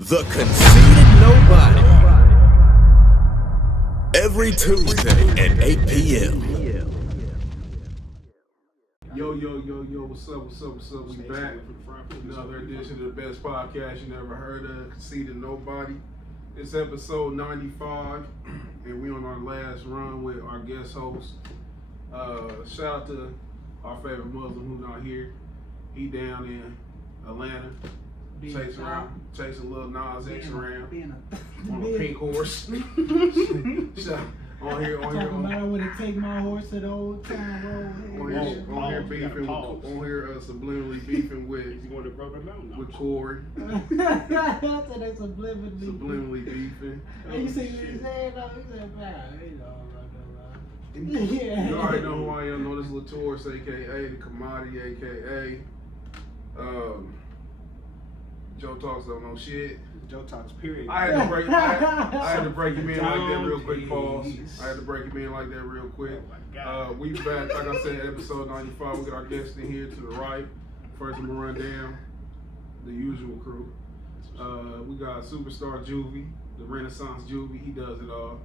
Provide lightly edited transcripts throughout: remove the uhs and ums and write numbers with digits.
The Conceited Knowbody. Every Tuesday at 8 p.m. Yo, what's up? We back. Another edition of the best podcast you never heard of, Conceited Knowbody. It's episode 95, and we on our last run with our guest host. Shout out to our favorite Muslim who's not here. He down in Atlanta. Chasing little Nas X around on a pink horse. On here. Talking about I would have taken my horse to the old town road. On here beefing. Subliminally beefing with Corey. I said they Subliminally beefing. Hey, you see what he said though? He said, man, Yeah. You already know who I am. Know this Latour's, aka the Commodity, aka Joe Talks don't know shit. Joe Talks, period. I had to break him in like that real quick. Pause. I had to break him in like that real quick. We back, like I said, episode 95. We got our guest in here to the right. First, I'm gonna run down the usual crew. We got Superstar Juvie, the Renaissance Juvie. He does it all.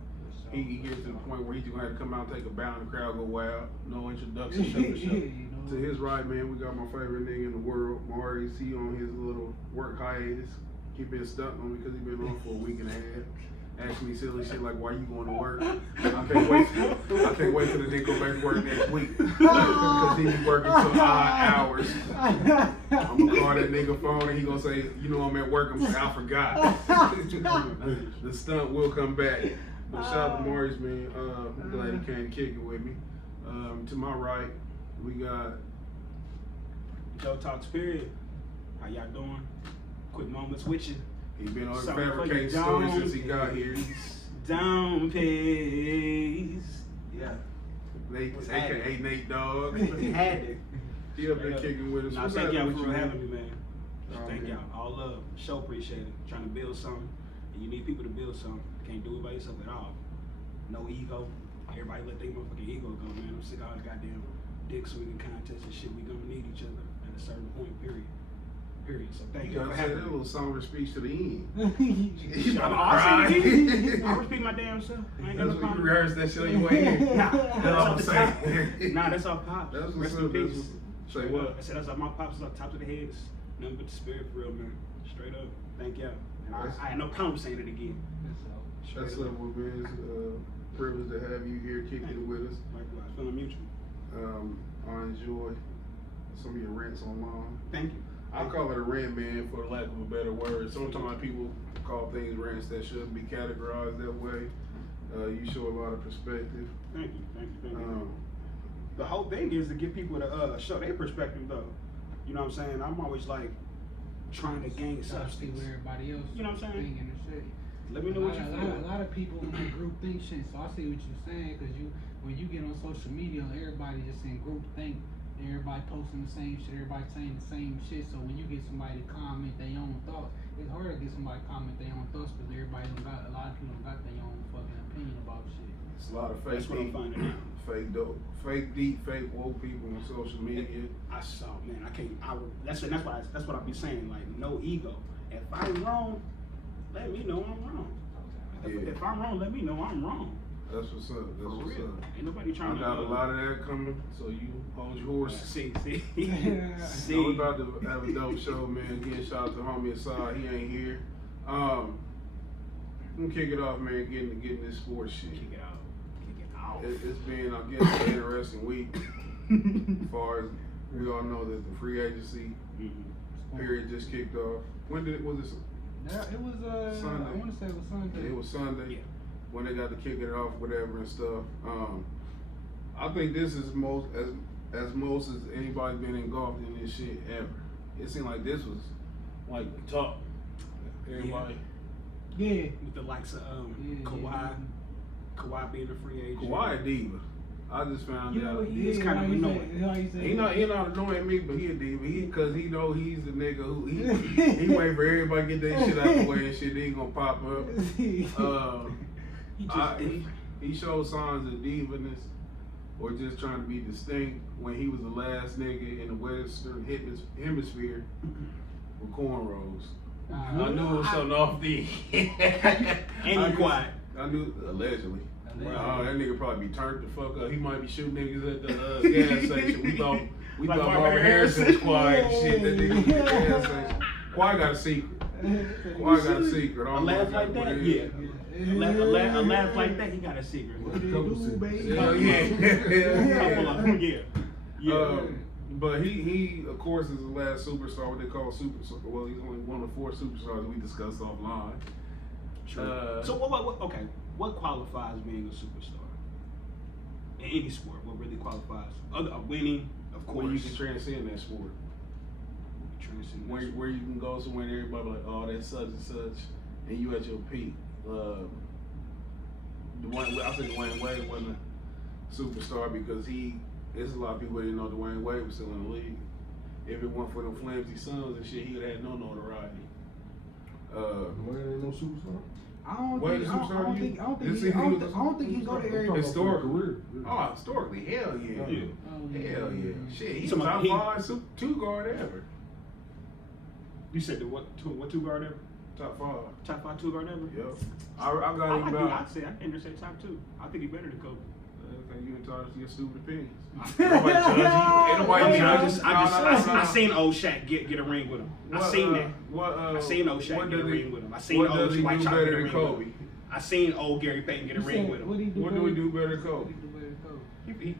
He gets to the point where he's gonna have to come out and take a bow and the crowd go wild. No introduction, show. To his right, man, we got my favorite nigga in the world, Maurice. He on his little work hiatus. He been stuck on me because he been on for a week and a half. Asking me silly shit like, why you going to work? I can't wait till the nigga go back to work next week. Because he be working till odd hours. I'm gonna call that nigga phone and he gonna say, you know I'm at work. I'm like, I forgot. The stunt will come back. But shout out to Maurice, man. I'm glad he came to kick it with me. To my right, we got Joe Talks, period. How y'all doing? Quick moments with you. He been on fabricating stories since he got here. Down pays. Yeah. Nate, aka Nate Dogg. He had it. He up there kicking with us. Nah, thank y'all for having me, man. Thank y'all. All love. Show appreciate it. Trying to build something. And you need people to build something. Can't do it by yourself at all. No ego. Everybody let their motherfucking ego go, man. I'm sick of all the goddamn dick swinging contests and shit. We gonna need each other at a certain point, period. So thank you for having me. That little somber speech to the end. I repeat my damn self. I ain't got no That's what you problem. rehearsed that shit on your way in. Nah, That's all I'm saying. Nah, that's all pops. That's what's Rest up. in peace. Say what? I said that's all my pops is on top of the head. It's nothing but the spirit for real, man. Straight up. Thank y'all. And I had no problem saying it again. That's up with me. It's a privilege to have you here kicking it with us. Likewise, feeling mutual. I enjoy some of your rants online. Thank you. I call it a rant, man, for lack of a better word. Sometimes people call things rants that shouldn't be categorized that way. You show a lot of perspective. Thank you. The whole thing is to give people to show their perspective, though. You know what I'm saying? I'm always like trying to gain substance. Where everybody else You know what I'm saying? thinking and shit. Let me know what you feel. A lot of people in that group think shit, so I see what you're saying, because when you get on social media, everybody just in group think, everybody posting the same shit, everybody saying the same shit, so when you get somebody to comment their own thoughts, it's hard to get somebody to comment their own thoughts, because a lot of people don't got their own fucking opinion about shit. It's a lot of fake That's what I'm finding out. fake dope, fake deep, fake woke people on social media. I saw, man. That's what I be saying. Like, no ego. If I'm wrong, let me know I'm wrong. If I'm wrong, let me know I'm wrong. That's what's up. That's what's up. Ain't nobody trying I got a lot of that coming, so you hold your horses. See. We're about to have a dope show, man. Again, shout out to homie Assad. He ain't here. I'm gonna kick it off, man. Getting this sports shit. Kick it out. It's been, I guess, an interesting week. As far as we all know that the free agency period just kicked off. Was it? It was Sunday. I want to say it was Sunday. It was Sunday. Yeah. When they got to kick it off, whatever and stuff. I think this is most as anybody's been engulfed in this shit ever. It seemed like this was like the top. Everybody. Yeah. With the likes of Kawhi being a free agent. Kawhi a diva. I just found You know out. he is kind of annoying. He not annoying me, but he a diva. Cause he know he's the nigga who he wait for everybody to get their shit out the way and shit. Then he gonna pop up. He showed signs of divaness or just trying to be distinct when he was the last nigga in the Western Hemisphere with cornrows. I knew it was something off the. And he quiet. I knew allegedly. Allegedly. That nigga probably be turned the fuck up. He might be shooting niggas at the gas station. We Like thought Marvin Marvin Harrison was quiet and shit. That nigga was at the gas Yeah. station. Quiet got a secret. Quiet got a secret. I A don't know laugh like exactly what that, it yeah. is. A laugh like that, he got a secret. What do you do, baby? Hell yeah. Couple of them, yeah. Yeah. But he of course is the last superstar, what they call superstar. Well, he's only one of 4 superstars we discussed offline. True. So okay, what qualifies being a superstar? In any sport, what really qualifies? Other winning, of course. When you can transcend that sport. Transcend Where you can go somewhere and everybody be like, oh, that's such and such, and you at your peak. I think Dwayne Wade wasn't a superstar because there's a lot of people that didn't know Dwayne Wade was still in the league. If it weren't for them flimsy sons and shit, he would have had no notoriety. Dwayne ain't no superstar. I don't Wait, think. I superstar don't you? think. I don't This think. is- I don't think he go to area. Historical. Career. Oh, historically, hell yeah. Yeah. Hell yeah. Shit, he's So top he- 5 two guard ever. You said the what two guard ever? Top 5. Top 5 two guard ever? Yep. I I got him like about. I can't just say top 2. I think he's better than Kobe. Okay, you entitled to your stupid opinions. Nobody judge you. Ain't nobody I mean, judge you. I seen old Shaq get a ring with him. I seen that. I seen old Shaq get a ring with him. I seen what old does he White do Chalk better get a than ring Kobe? with him. I seen old Gary Payton get a ring with him. What do we do better than Kobe?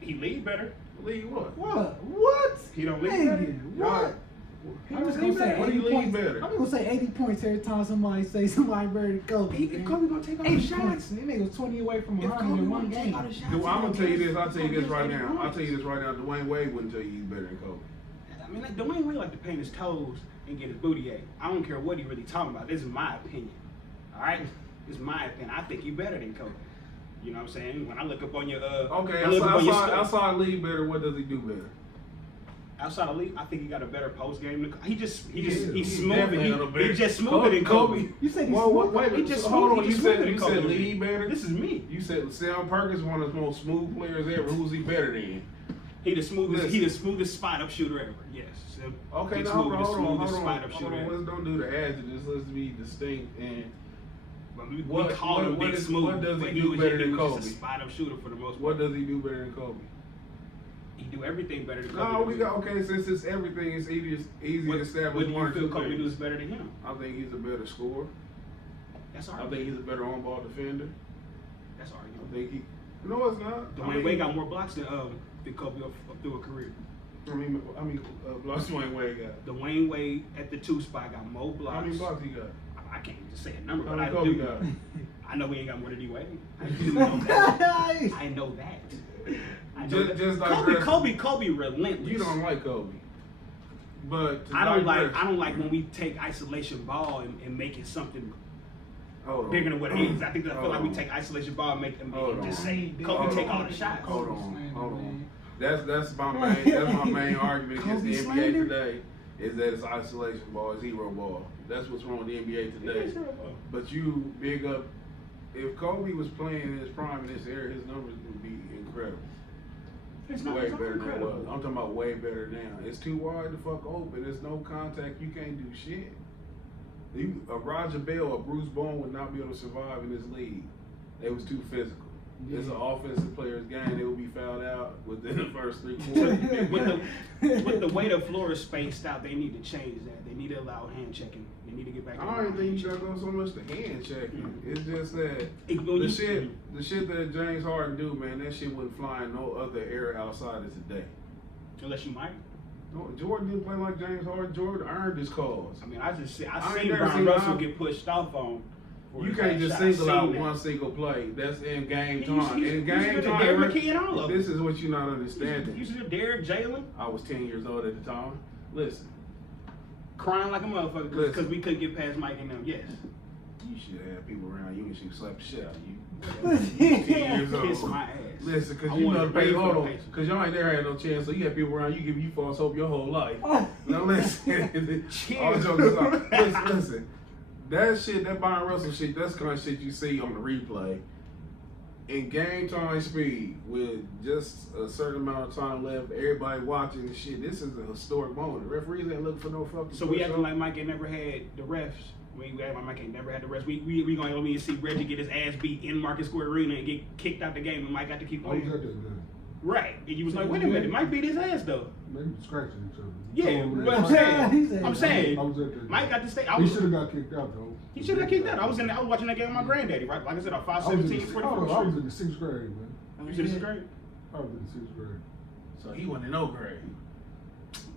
He lead better. League what? What? He don't lead Nigga, better. what? I'm just gonna say What do 80 you lead points. better? I'm gonna say 80 points every time somebody say somebody better than Kobe. man. Kobe gonna take all the 80 shots. points. That nigga was 20 away from If 100 Kobe in wanna one take game. all the shots, I'm gonna tell you this. I'll tell you this right Kobe now. gets I'll tell you this right now. Dwayne Wade wouldn't tell you he's better than Kobe. I mean, like Dwayne Wade like to paint his toes and get his booty ate. I don't care what he really talking about. This is my opinion. All right, this is my opinion. I think you better than Kobe. You know what I'm saying? When I look up on your Okay, I look up on your stuff, outside league better. What does he do better? outside of league, I think he got a better post game. He's He's smoother. definitely a little He's better. just smoother than Kobe. You said he's Whoa, smooth? wait, He just hold smooth- on. he You just said smoother you than said Kobe. lead better. This is me. You said Sam Perkins one of the most smooth players ever. Who's he better than? He the smoothest. Listen. He the smoothest spot up shooter ever. Yes. Okay, He's now smooth, the hold smoothest on. spot up shooter Let's ever. don't do the adjectives. Let's be distinct and. But we What- call him what Big is- Smooth. what does he but do was better just- than he was Kobe? just a spot up shooter for the most part. What does he do better than Kobe? He do everything better than Kobe. No, we got okay. Since it's everything, it's easy What, to establish what do one you or feel two Kobe things. does better than him? I think he's a better scorer. That's I arguable. think he's a better on-ball defender. That's I arguable. think he. No, it's not. Dwayne Wade got more blocks than Kobe up through a career. Blocks Dwayne Wade got. Dwayne Wade at the 2 spot got more blocks. How many blocks he got? I can't just say a number, How but many I Kobe do. got? I know we ain't got more than D-Wade. I do know that. I know that. I know that. Just like Kobe relentless. You don't like Kobe, but to I don't digress- like when we take isolation ball and make it something Hold on. bigger than what it is. I think I feel Hold like we on. take isolation ball and make Hold and just on. say Hold Kobe on. take all the shots. Hold on. Man. That's my main argument against the Kobe NBA slander? today is that it's isolation ball, it's hero ball. That's what's wrong with the NBA today. But you big up. If Kobe was playing in his prime in this era, his numbers would be incredible. It's not Way it's not better than it was. incredible. I'm talking about way better now. It's too wide to fuck open. There's no contact. You can't do shit. A Roger Bell or Bruce Bowen would not be able to survive in this league. They was too physical. It's an offensive player's game. They will be fouled out within the first 3 quarters. with the way the floor is spaced out, they need to change that. They need to allow hand checking. They need to get back. I don't even think you gotta go so much to hand checking. It's just that When the you- shit that James Harden do, man, that shit wouldn't fly in no other era outside of today. Unless you might. No, Jordan didn't play like James Harden. Jordan earned his cause. I mean, I ain't seen never Brown seen Russell Brown- get pushed off on. for You his can't last just shot. I single out seen that. one single play. That's in game He time. used- In he game used to time, Derrick McKee and all of this them. is what you're not understanding. You see the Derrick Jalen I was 10 years old at the time. Listen, crying like a motherfucker Listen. because we couldn't get past Mike and them. Yes. you should have people around you and she slap the shit out of you. 10 years old. Kiss my ass. Listen, I because you wanted know, to pay for hold the on, patience. because y'all ain't never had no chance, so you have people around you giving you false hope your whole life. Now listen, all jokes aside, listen, that shit, that Byron Russell shit, that's the kind of shit you see on the replay. In game time speed, with just a certain amount of time left, everybody watching the shit, this is a historic moment. The referees ain't looking for no fucking So we push acting up. like Mike ain't never had the refs We act like Mike ain't never had the rest. We gonna go see Reggie get his ass beat in Market Square Arena and get kicked out the game, and Mike got to keep I was playing. at that game. Right, and you was like, wait a minute, Mike beat his ass though. They were scratching each other. Yeah, Told me but that. I'm saying, I was at that Mike game. got to stay. He should have got kicked out though. He should have got kicked out. I was watching that game with my granddaddy, right? Like I said, on 517 I was 44th in Street. the sixth grade, man. You said this is great. I was in the sixth grade. So he wasn't in no grade.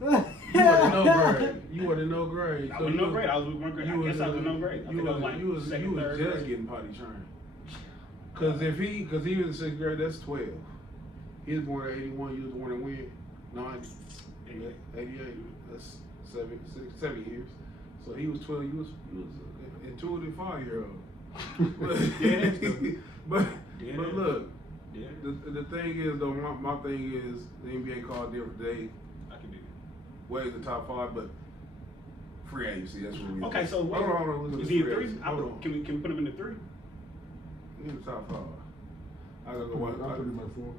You wasn't in no grade. You wasn't in no grade. I was in no grade. I was with one grade. I guess I was in no grade. I think I was like you second, was third just grade. getting potty trained. Cause he was in sixth grade, that's 12. He was born in 81, you was born in when? 90, 88. That's 7 years. So he was 12, you was an intuitive 5-year-old. But Yeah. but look, Yeah, the thing is though, my thing is the NBA called different day. I can do it. Where's the top 5, but free agency, that's what we is. Okay, so hold on, look at is the he a free three? agency. Hold on. Can we put him in the 3? In the top 5. I gotta go watch. I put him at 4.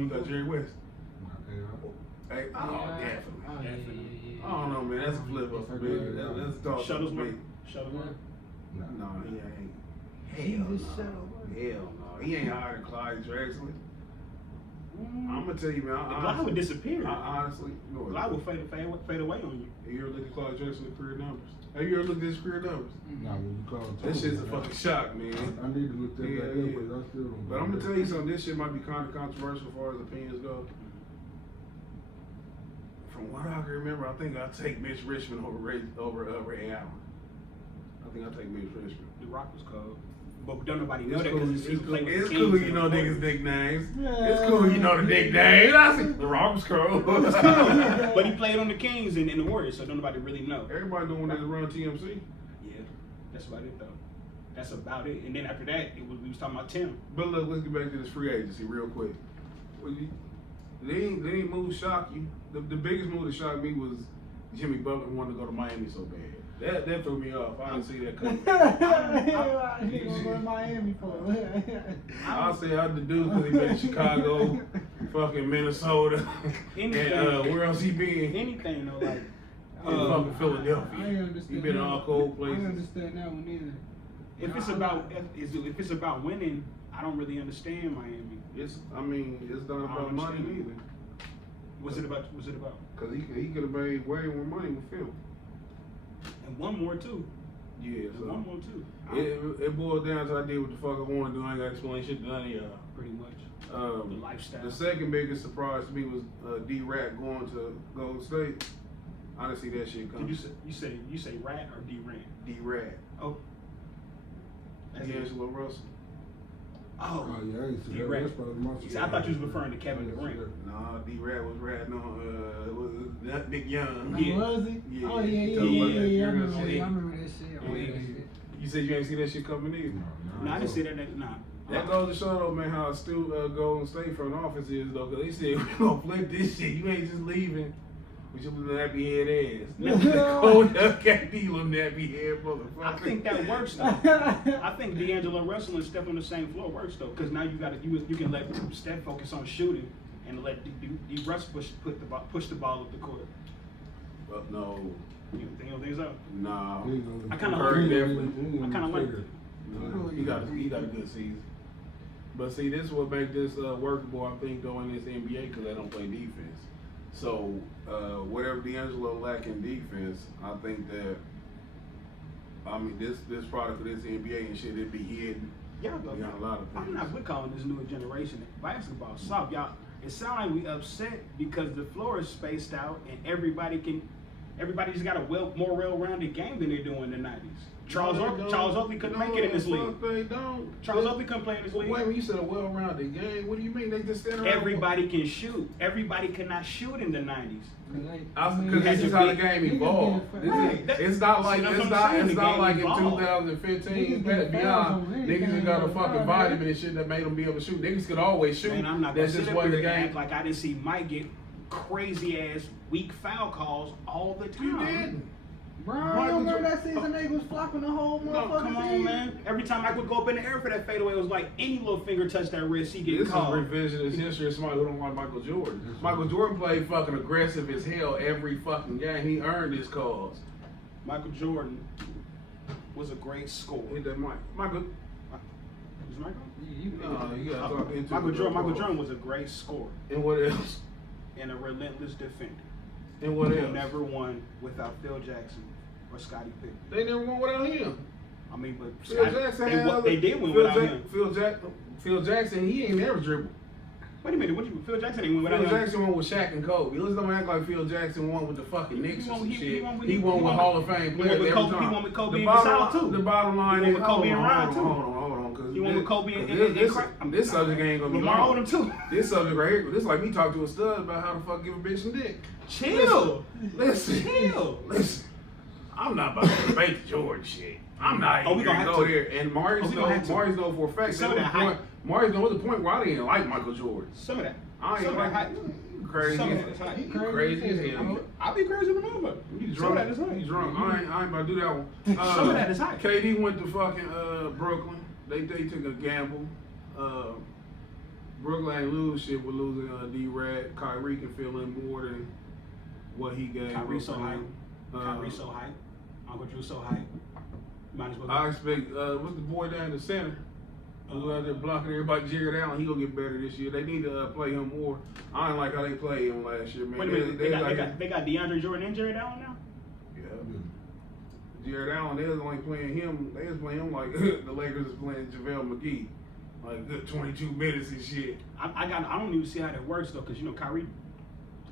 You got Jerry West. Hey, Hey, oh, definitely. Oh, yeah. I don't know, man. That's a flip up for me. That's talk for Shuttlesworth. me. Shuttlesworth. No, he ain't. He Hell just no. Shuttlesworth. Hell no. He ain't higher than Clyde Drexler. I'm gonna tell you, man. Glide would disappear. Honestly, no. Glide would fade away on you. Have you ever looked at Clyde Drexler's career numbers? Have you ever looked at his career numbers? Nah, when you call him That shit's a man, fucking shock, man. I need to look that Yeah, back up, yeah. but I still don't. But I'm gonna tell you something. This shit might be kind of controversial as far as opinions go. From what I can remember, I think I'll take Mitch Richmond over Ray Allen. I think I'll take Mitch Richmond. The Rock was cold, but don't nobody know It's that cool. because he It's cool. played with It's the cool. Kings You in know the niggas' 40s. nicknames. Yeah. It's cool. You know the nicknames. I see the Rock was cool. But he played on the Kings and the Warriors, so don't nobody really know. Everybody know when they run TMC. Yeah, that's about it though. That's about it. And then after that, we was talking about Tim. But look, let's get back to this free agency real quick. They ain't move shock you. The biggest move that shocked me was Jimmy Butler wanted to go to Miami so bad. That threw me off. I didn't see that coming. He gonna go to Miami for I'll say I the dude because he been in Chicago, fucking Minnesota, and where else he been? Anything though, like In fucking I Philadelphia. understand. He been in all cold I places. understand that one either. if it's about winning, I don't really understand Miami. It's not about money understand. either. What's it about? Cause he could have made way more money with Phil. And one more too. Yeah, And so one more too. it boils down to I did what the fuck I want to do. I ain't got to explain shit to none of y'all. Pretty much. The The lifestyle. The second biggest surprise to me was D-Rat going to Golden State. I didn't see that shit Did coming. you say Rat or D-Rat? D-Rat. Oh. That's it. D'Angelo Russell. Oh. Oh yeah, I ain't see that. D-Rat. That's probably my. See, I thought you was referring to Kevin Durant. Nah, D-Rat was ratting on was Nick Young. Yeah. Was he? Yeah. Oh yeah, He yeah, told yeah, about yeah, that yeah. I girl remember shit. that. I remember that shit. I remember that shit. You said you ain't see that shit coming either. No, I didn't see that. Nah. That goes to show though, man, how astute Golden State front office is though, cause they said we gonna flip this shit. You ain't just leaving with your little nappy head ass. Cold up KD little nappy head motherfucker. I think that works though. I think D'Angelo Russell and Steph on the same floor works though, because now you can let Steph focus on shooting and let D Russ push the ball up the court. But no, You don't think so? nah. I kinda Curry like it. definitely. I kinda like it. Nah, he got a good season. But see, this is what makes this workable, I think, though, in this NBA, because they don't play defense. So, whatever D'Angelo lack in defense, I think that, this product of this NBA and shit, it'd be hidden Y'all behind a lot of I'm things. not with calling this newer generation basketball soft. Y'all, it sounds like we upset because the floor is spaced out and everybody just got a more well-rounded game than they do in the 90s. Charles Oakley couldn't make it in this league. They don't. Charles Oakley couldn't play in this league. Wait, when you said a well-rounded game, what do you mean? They just stand around? Everybody can shoot. Everybody could not shoot in the 90s. Because this is how the game evolved. It's not like in 2015 beyond. Niggas just got a fucking vitamin and shit that made them be able to shoot. Niggas could always shoot. Man, I'm not gonna That's sit just up one of here the and game. act like I didn't see Mike get crazy ass weak foul calls all the You time. didn't. Bro, I don't remember that season they was flopping the whole No, motherfucking come on, season. man. Every time I would go up in the air for that fadeaway, it was like any little finger touch that wrist, he get This called. is revisionist history of somebody who don't like Michael Jordan. Michael Jordan played fucking aggressive as hell every fucking game. He earned his calls. Michael Jordan was a great scorer. Hit that mic. Michael. Is Michael? You You gotta talk into Michael Jordan was a great scorer And what else? and a relentless defender. And what Who else? never won without Phil Jackson or Scottie Pippen. They never won without him. I mean, but Phil Jackson they did win without him. Phil Jackson, he ain't never dribbled. Wait a minute, Phil Jackson didn't win without Phil him. Jackson won with Shaq and Kobe. Let's don't act like Phil Jackson won with the fucking Knicks or some He shit. won with- He won with Hall of Fame he players won with every Kobe- time. he won with Kobe The and bottom Gasol, line- too. The bottom line He won is, with Kobe and Ryan, too. hold on, because He won with Kobe and this subject ain't gonna be Lamar long. Odom too. This subject right here, this like me talking to a stud about how the fuck give a bitch some dick. Chill. Listen. Chill. Listen. I'm not about to debate the Jordan shit. I'm not Oh, we even gonna gonna have go to. there. And Marius we gonna have to. know for a fact Some that of was that the point. hype. Marius know was the point where I didn't like Michael Jordan. Some of that. I ain't Some of like that hype. you crazy. Some of that is hype. You crazy as hell. I'll be crazy with nobody. You Some of drunk? that is hype. You drunk? I ain't about to do that one. Some of that is hype. KD went to fucking Brooklyn. They took a gamble. Brooklyn ain't lose shit with losing D-Rad. Kyrie can fill in more than what he gave. Kyrie so hype. Brooklyn. Kyrie so hype. Uncle Drew so hype. Might as well. I expect what's the boy down in the center who's out there blocking everybody, Jared Allen. He gonna get better this year. They need to play him more. I ain't like how they played him last year, man. Wait a minute. They got DeAndre Jordan and Jared Allen now. Yeah. Jared Allen, they was only playing him. They was playing him like the Lakers is playing JaVale McGee, like good 22 minutes and shit. I don't even see how that works though, because you know Kyrie,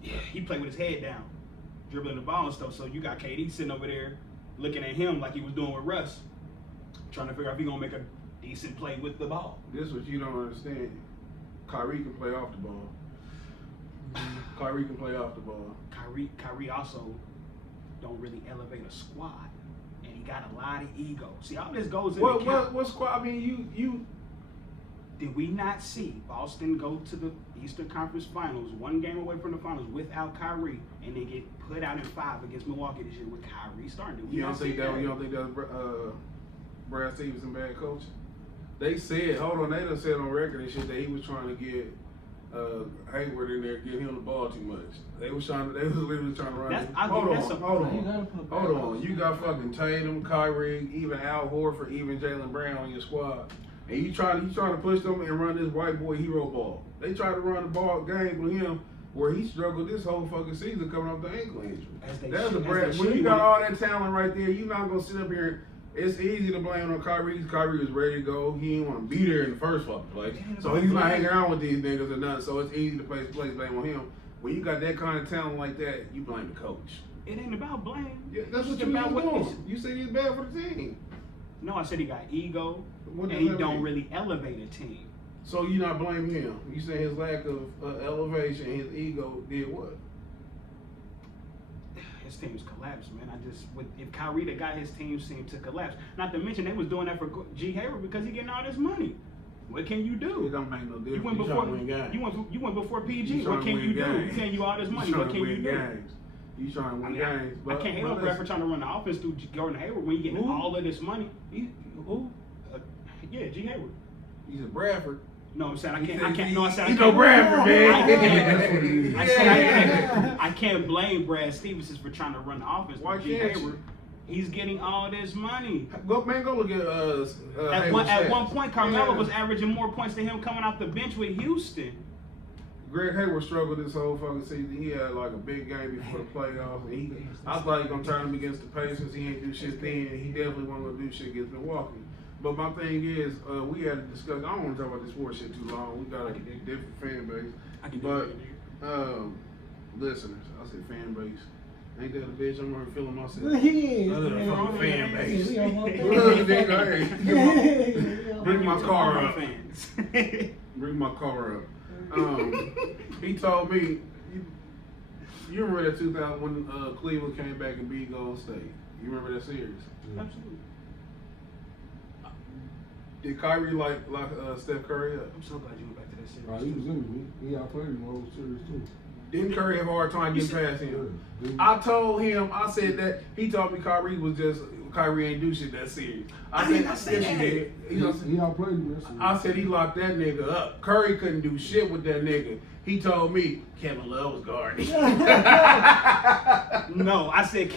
he played with his head down, dribbling the ball and stuff. So you got KD sitting over there looking at him like he was doing with Russ, trying to figure out if he gonna make a decent play with the ball. This is what you don't understand. Kyrie can play off the ball. Kyrie can play off the ball. Kyrie also don't really elevate a squad, and he got a lot of ego. See, all this goes in the count. What squad? I mean, you. Did we not see Boston go to the Eastern Conference Finals, one game away from the finals without Kyrie, and they get put out in 5 against Milwaukee this year with Kyrie starting? You don't think that? You don't think that was Brad Stevenson bad coach? They said, hold on, they done said on record and shit that he was trying to get Hayward in there, get him the ball too much. They was literally trying to run. Hold on. You got fucking Tatum, Kyrie, even Al Horford, even Jaylen Brown on your squad. And you trying to push them and run this white boy hero ball. They tried to run the ball game with him where he struggled this whole fucking season coming off the ankle injury. When you got all that talent right there, you're not gonna sit up here. It's easy to blame on Kyrie. Kyrie was ready to go. He didn't want to be there in the first fucking place. So he's not hanging around with these niggas or nothing. So it's easy to place blame on him. When you got that kind of talent like that, you blame the coach. It ain't about blame. Yeah, that's what you about doing. You said he's bad for the team. No, I said he got ego, What and does he that don't mean? really elevate a team. So you not blaming him. You say his lack of elevation, his ego did what? His team's collapsed, man. If Kyrie the guy, his team seemed to collapse. Not to mention they was doing that for G. Hayward because he getting all this money. What can you do? It don't make no difference. You went before you went before PG. What can you do? He's paying you all this money. What can you do? You trying to win games. I can't hate on Brad for trying to run the offense through Gordon Hayward when you getting all of this money. Who? Yeah, G. Hayward. He's a Bradford. No, I'm saying I can't. No, I said I You can't. know Bradford, man. I can't blame Brad Stevenson for trying to run the offense. Why G. can't Hayward, he's getting all this money. Go look at At one point, Carmelo was averaging more points than him coming off the bench with Houston. Greg Hayward struggled this whole fucking season. He had like a big game before the playoffs. And I thought he was gonna turn him against the Pacers. He ain't do shit then. He definitely wasn't gonna do shit against Milwaukee. But my thing is, we had to discuss. I don't want to talk about this sports shit too long. We got a different fan base. But listeners, I said fan base. Ain't that a bitch? I'm already feeling myself. He is. Fucking fan base. We almost Bring my car up. Fans. Bring my car up. He told me, you remember that 2000 when Cleveland came back and beat Golden State? You remember that series? Absolutely. Did Kyrie like Steph Curry up? I'm so glad you went back to that series. He was in me. He outplayed him all those series too. Didn't Curry have a hard time getting past him? I told him, I said that, he told me Kyrie was just Kyrie ain't do shit that serious. I did not say yes, that. he did. He outplayed him yesterday. I said he locked that nigga up. Curry couldn't do shit with that nigga. He told me Kevin Love was guarding. No, I said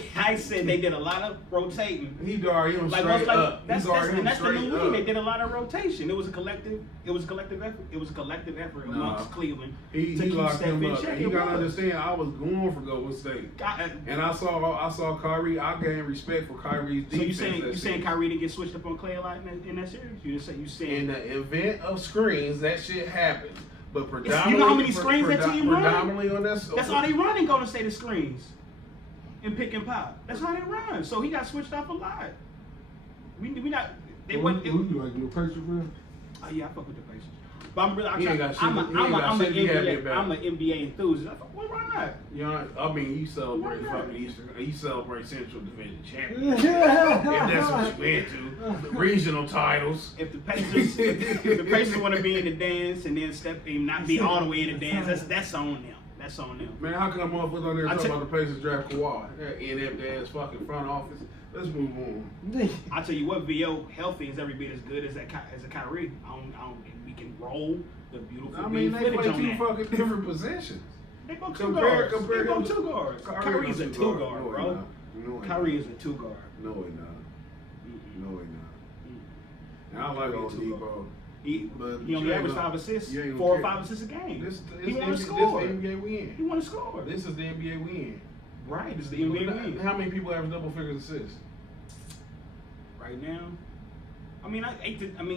they did a lot of rotating. He guarded him Like, straight up. that's He guarded him the straight new league. up. They did a lot of rotation. It was a collective effort. It was a collective effort amongst Cleveland He to keep locked Steph him in up. check. He It gotta was. understand. I was going for Golden State, and I saw Kyrie. I gained respect for Kyrie's So defense. you saying Kyrie didn't get switched up on Clay a lot in that series? You in saying the event of screens, that shit happens. But predominantly, you know how many screens that team run? Predominantly on that. that's all they run in Golden State is screens and pick and pop. That's how they run. So he got switched off a lot. We not. They What wasn't. you like, your Pacers fan? Oh yeah, I fuck with the Pacers. But I'm really, He ain't got shit- I'm he ain't got shit to be happy about. I'm an NBA enthusiast. I thought, well, why not? You know, I mean, you celebrate Why not? fucking Eastern. You celebrate Central Division championship. If that's what you into, the regional titles. If the Pacers want to be in the dance and then not be all the way in the dance, that's on them. That's on them. Man, how come motherfuckers on there I talking tell- about the Pacers draft Kawhi? That inept ass fucking front office. Let's move on. I tell you what, VO healthy is every bit as good as a Kyrie. We can roll the beautiful. I mean, they footage play on two that. fucking different positions. They go two Compare guards. They go him- two guards. Kyrie's a two guard, No, he bro. not. No, he Kyrie not. is a two guard. No, he not. No, he not. And I like Kyrie a old two Debo. guard. He But only you ain't averaged gonna- 5 assists, you ain't gonna 4 or care. 5 assists a game. This He want to this score. the NBA we He in. want to score. This is the NBA we in. Right, this is the NBA win. How many people have double figures assists? Right now, I mean,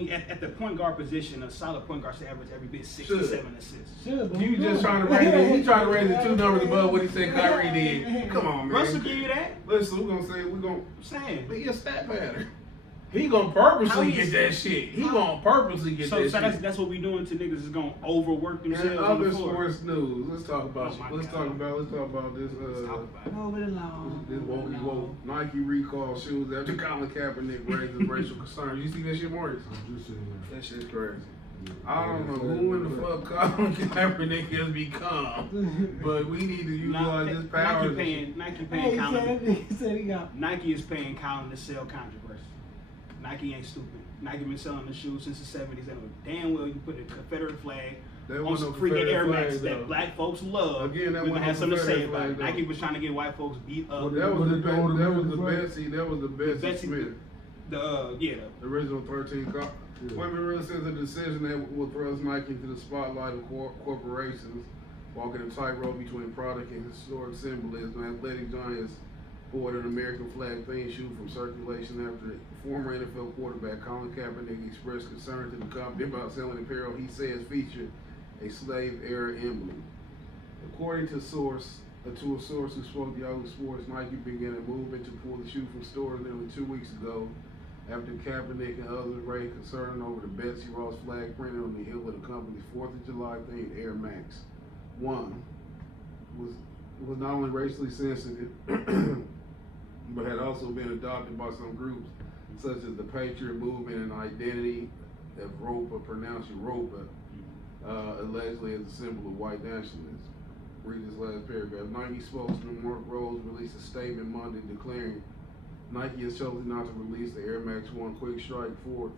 at the point guard position, a solid point guard should average every bit 67 assists. Should, You just trying to raise it. He trying to raise it 2 numbers above what he said Kyrie did. Come on, man. Russell give you that? Listen, we're gonna I'm saying. be a stat pattern. He gonna purposely How get is- that shit. He gonna purposely get So that shit. that's what we doing to niggas is gonna overwork themselves And on other the floor. sports news. Let's talk about. Oh my let's God. talk about this. Let's talk about it. Move it along. This move it woke along. Nike recall shoes after Colin Kaepernick raises racial concerns. You see that shit, Maurice? I'm just saying that. That shit's crazy. I don't know who in the fuck Colin Kaepernick has become, but we need to utilize this power. Nike Hey, paying Colin. he said he got. Nike is paying Colin to sell controversy. Nike ain't stupid. Nike been selling the shoes since the 70s. They know damn well you put a Confederate flag There on wasn't some no freaking Confederate Air Max flag, that though. black folks love. Again, that We're wasn't gonna have no something to say Confederate about it. flag, Nike though. was trying to get white folks beat up. That was the Was it the old American flag? Betsy. That was the Betsy Betsy- Smith. The The original 13 car. Yeah. Women really says a decision that will thrust Nike into the spotlight of corporations, walking a tightrope between product and historic symbolism. Athletic Giants pulled an American flag theme shoe from circulation after former NFL quarterback Colin Kaepernick expressed concern to the company about selling apparel he says featured a slave-era emblem. According to a source who spoke to Yahoo Sports, Nike began a movement to pull the shoe from stores nearly 2 weeks ago after Kaepernick and others raised concern over the Betsy Ross flag printed on the heel of the company's 4th of July themed Air Max. One was not only racially sensitive, but had also been adopted by some groups such as the Patriot Movement and Identity of Ropa, pronounced Europa, allegedly as a symbol of white nationalism. Read this last paragraph. Nike spokesman Mark Rose released a statement Monday declaring Nike has chosen not to release the Air Max 1 Quick Strike 4th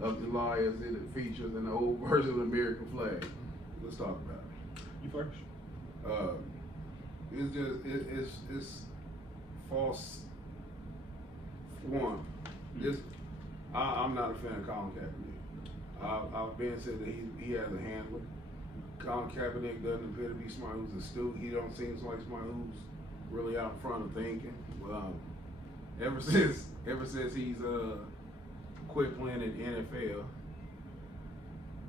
of July as it features an old version of the American flag. Let's talk about it. You first. It's false. One, I'm not a fan of Colin Kaepernick. I've been said that he has a handler. Colin Kaepernick doesn't appear to be somebody who's astute. He don't seem like somebody who's really out in front of thinking. Ever since he's quit playing in the NFL,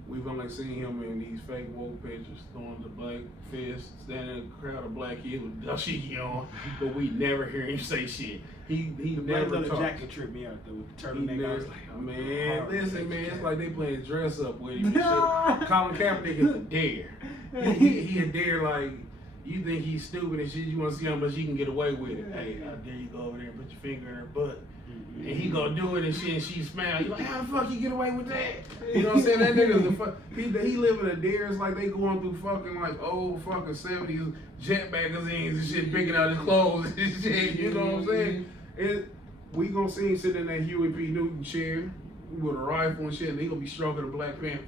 we've only seen him in these fake woke pictures, throwing the black fist, standing in a crowd of black kids with dashiki on, but we never hear him say shit. He The black never leather talks. jacket tripped me out though with the He turtleneck. I was never- like, oh, man, hard listen, to man, take it's it. like they playing dress up with him and shit. Colin Kaepernick is a dare. He a dare like, you think he's stupid and shit, you want to see how much he can get away with it. Hey, I dare you go over there and put your finger in her butt. And he gonna do it and shit and she smile. You like, how the fuck you get away with that? You know what I'm saying? That nigga's a fuck. He living a dare. It's like they going through fucking like old fucking 70s jet magazines and shit, picking out his clothes and shit. You know what I'm saying? we gonna see him sitting in that Huey P. Newton chair with a rifle and shit, and he gonna be stroking a Black Panther.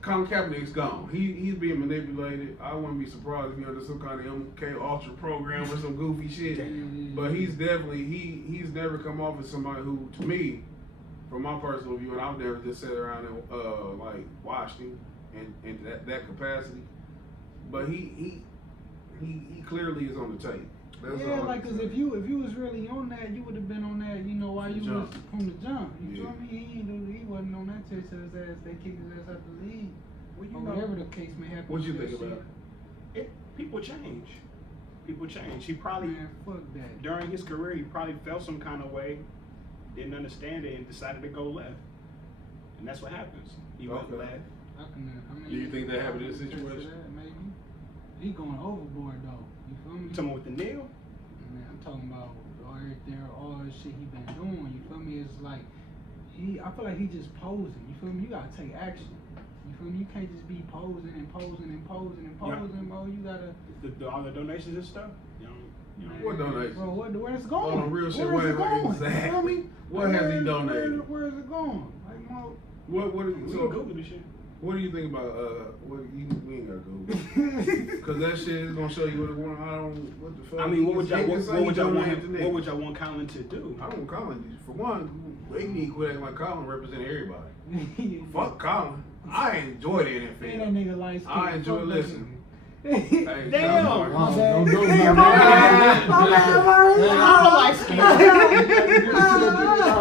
Colin Kaepernick's gone. He's being manipulated. I wouldn't be surprised if he under some kind of MK Ultra program or some goofy shit. But he's definitely he's never come off as somebody who, to me, from my personal view, and I've never just sat around and like watched him in that capacity. But he clearly is on the tape. That's Yeah, all like, cause if you was really on that, you would have been on that, you know, while you was Jump. from the jump. You Yeah. feel me? He wasn't on that chase his ass. They kicked his ass out the league. Well, you Or know, whatever the case may happen. What you with think that about shit. it? people change. People change. He probably, Man, fuck that. during his career, he probably felt some kind of way, didn't understand it, and decided to go left. And that's what happens. He went Okay. left. I mean, Do you think that happened in this I can attest to situation? that, maybe. He going overboard though. You feel me? Someone with the nail. Man, I'm talking about all the shit he been doing. You feel me? It's like I feel like he just posing. You feel me? You gotta take action. You feel me? You can't just be posing and posing and posing and Yeah. posing, bro. You gotta. All the donations and stuff. You know, What donations? Bro, where's it going? On a real shit, Where is it wait, going? exactly. You feel me? What has he donated? Where is it going? Like, mo. What we can Google this shit. What do you think about we ain't gotta go because that shit is gonna show you what it want. I don't what the fuck. I mean, what would y'all want him? what would y'all want Colin to do? I don't want Colin. For one, they need to quit acting like Colin represent everybody. Fuck Colin. I enjoy the Man, that NFL. nigga light skin. I enjoy Fuck that listening. nigga. Hey, Damn. Colin, My bad. Don't do Yeah, that. my bad, Murray. I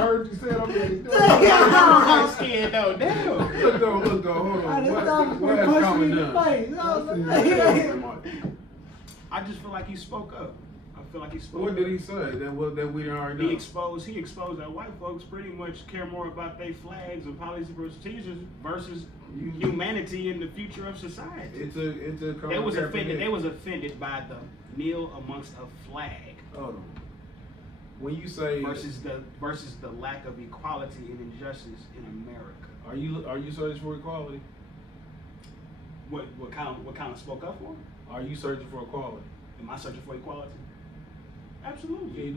heard you say it. I'm I'm scared though. Damn. Look though, hold I on. just thought you What has punched me Colin in the done? face. I was like, I just feel like he spoke up. I feel like he spoke What up. did he say that we didn't already know? He exposed that white folks pretty much care more about their flags and policies and procedures versus humanity and the future of society. It's a They was offended by the kneel amongst a flag Hold on. When you say versus the lack of equality and injustice in America. are you searching for equality? What kind of spoke up for? Are you searching for equality? Am I searching for equality? Absolutely.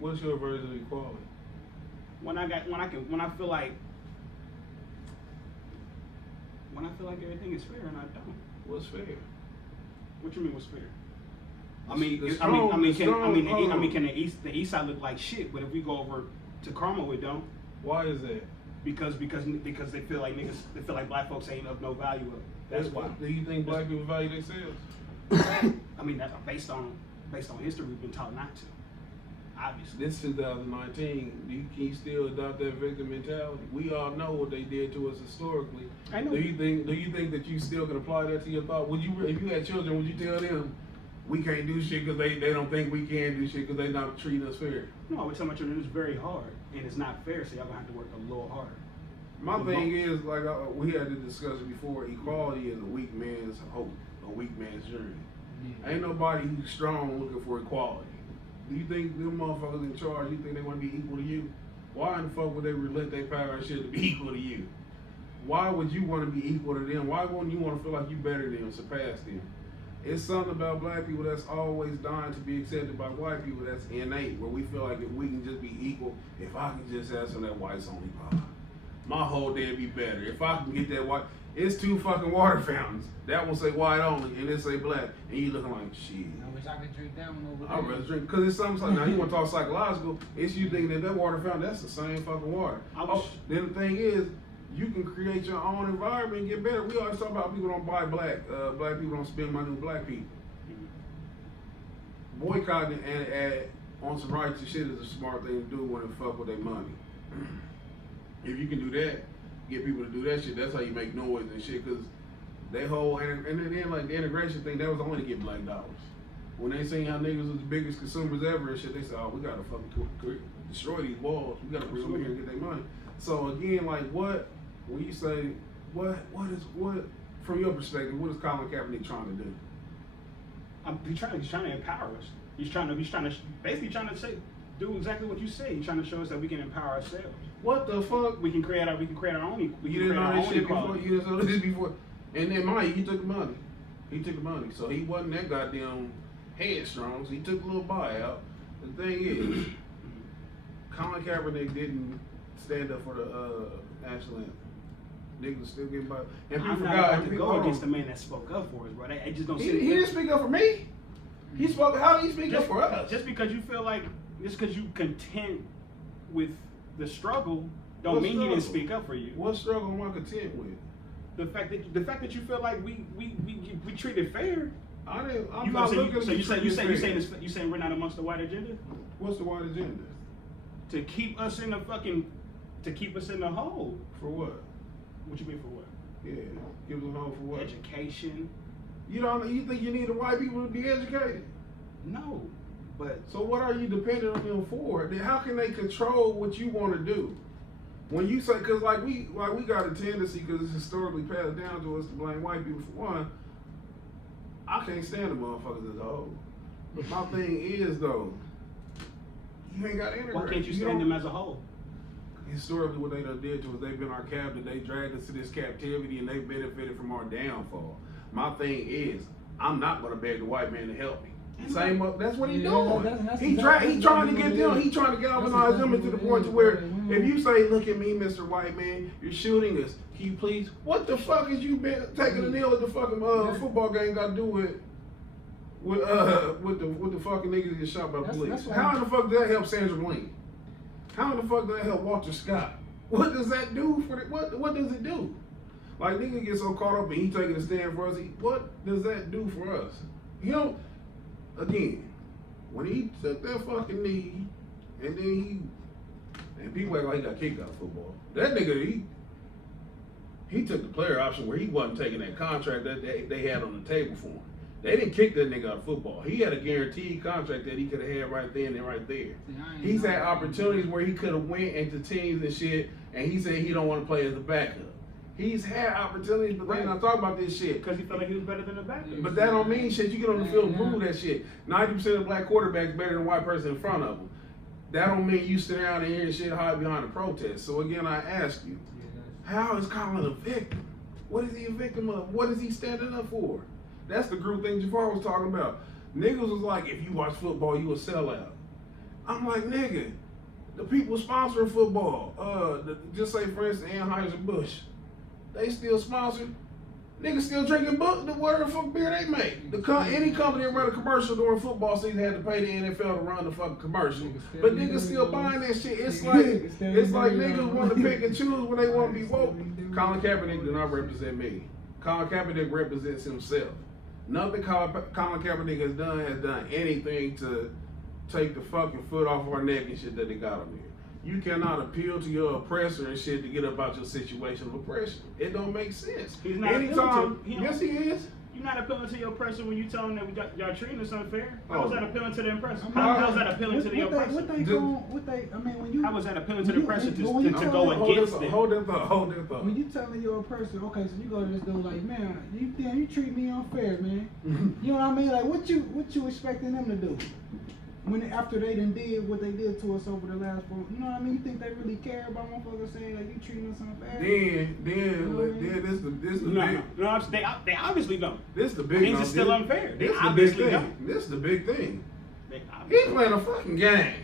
What's your version of equality? When I feel like everything is fair and I don't. What's fair? What you mean what's fair? Can the east side look like shit? But if we go over to Carmel, it don't. Why is that? Because they feel like black folks ain't of no value. That's why. Do you think black people value themselves? I mean, that's based on history, we've been taught not to. Obviously. This 2019, can you still adopt that victim mentality? We all know what they did to us historically. I know. Do you think that you still can apply that to your thought? Would you, if you had children, would you tell them we can't do shit because they don't think we can do shit because they not treating us fair? No, I would tell my children it's very hard and it's not fair, so y'all gonna have to work a little harder. My thing is, like we had this discussion before, equality is a weak man's hope, a weak man's journey. Ain't nobody who's strong looking for equality. Do you think them motherfuckers in charge, you think they want to be equal to you? Why in the fuck would they relent their power and shit to be equal to you? Why would you want to be equal to them? Why wouldn't you want to feel like you better than them, surpass them? It's something about black people that's always dying to be accepted by white people that's innate, where we feel like if we can just be equal, if I can just have some of that whites only pie, my whole day would be better. If I can get that white, it's 2 fucking water fountains. That one say white only, and it say black, and you looking like shit. I wish I could drink that one over there. I'd rather drink, because it's something like, now you want to talk psychological, it's you thinking that water fountain, that's the same fucking water. Then the thing is, you can create your own environment and get better. We always talk about people don't buy black people don't spend money with black people. Boycotting and on some righteous shit is a smart thing to do when it fuck with their money. If you can do that, get people to do that shit, that's how you make noise and shit, because they whole, and then like the integration thing, that was only to get black dollars. When they seen how niggas was the biggest consumers ever and shit, they said, oh, we gotta fucking destroy these walls. We gotta bring them here and get their money. So again, like when you say, what from your perspective, what is Colin Kaepernick trying to do? He's trying to empower us. He's trying to do exactly what you say. He's trying to show us that we can empower ourselves. What the fuck? We can create our own. You didn't know this shit before. You didn't know this before. And then Mike, he took the money. He took the money, so he wasn't that goddamn headstrong. So he took a little buyout. The thing is, Colin Kaepernick didn't stand up for the national anthem. Niggas was still getting by. And people I'm not forgot. about to go against the man that spoke up for us, bro. I just don't see He didn't speak up for me. He spoke. How did he speak up for us? Just because you feel like, just because you content with the struggle, don't What mean he didn't struggle? speak up for you. What struggle am I content with? The fact that you feel like we treated fair. I didn't. I'm You not saying looking. so to you be fair. saying we're not amongst the white agenda What's the white agenda? to keep us in the hole. For what? What you mean for what? Yeah. Give them home for what? Education. You don't. You think you need the white people to be educated? No, but So what are you dependent on them for? Then how can they control what you want to do? When you say, because like we got a tendency, because it's historically passed down to us to blame white people for one. I can't stand the motherfuckers as a whole. But my thing is though, you ain't got to integrate. why can't you stand them as a whole? Historically, what they done did to us, they've been our captive. They dragged us to this captivity, and they benefited from our downfall. My thing is, I'm not gonna beg the white man to help me. Same, that's what he doing. He trying to get them. He trying to galvanize them into the point to where, if you say, "Look at me, Mr. White Man, you're shooting us. Can you please?" What the fuck is you been taking a nail at the fucking football game got to do with the fucking niggas that get shot by the police? That's How in the fuck does that help Sandra Bland? How in the fuck does that help Walter Scott? What does that do for the, what does it do? Like, nigga get so caught up and he taking a stand for us. What does that do for us? You know, again, when he took that fucking knee and then and people act like he got kicked out of football. That nigga, he took the player option where he wasn't taking that contract that they had on the table for him. They didn't kick that nigga out of football. He had a guaranteed contract that he could have had right then and right there. He's had opportunities where he could have went into teams and shit, and he said he don't want to play as a backup. He's had opportunities, but they not talking about this shit. Because he felt like he was better than the backup. But that don't mean shit. You get on the field and prove that shit. 90% of black quarterbacks better than the white person in front of them. That don't mean you sit down and hear shit hide behind a protest. So again, I ask you, how is Colin a victim? What is he a victim of? What is he standing up for? That's the group thing Jafar was talking about. Niggas was like, if you watch football, you a sellout. I'm like, nigga, the people sponsoring football, just say for instance, Anheuser-Busch, they still sponsor. Niggas still drinking whatever the fuck beer they make. Any company that run a commercial during football season had to pay the NFL to run the fucking commercial. But niggas still buying that shit. It's like niggas want to pick and choose when they want to be woke. Colin Kaepernick do not represent me. Colin Kaepernick represents himself. Nothing Colin Kaepernick has done anything to take the fucking foot off our neck and shit that they got him here. You cannot appeal to your oppressor and shit to get about your situation of oppression. It don't make sense. He's not Anytime, appealing to, yes he is. You're not appealing to your oppressor when you tell them that y'all treating us unfair. How Oh. was that appealing to the oppressor? I mean, How was that appealing to the oppressor? When you How was that appealing to the oppressor to when you go tell- against them? Hold that thought. When you telling your person, okay, so you go to this dude like, man, you treat me unfair, man. You know what I mean? Like, what you expecting them to do? After they done did what they did to us over the last 4, you know what I mean? You think they really care about motherfuckers saying like you treating us unfair? This the No, big. no, they obviously don't. This the big. Things are still unfair. They This the big obviously thing. don't. This the big thing. They He obviously playing a fucking game.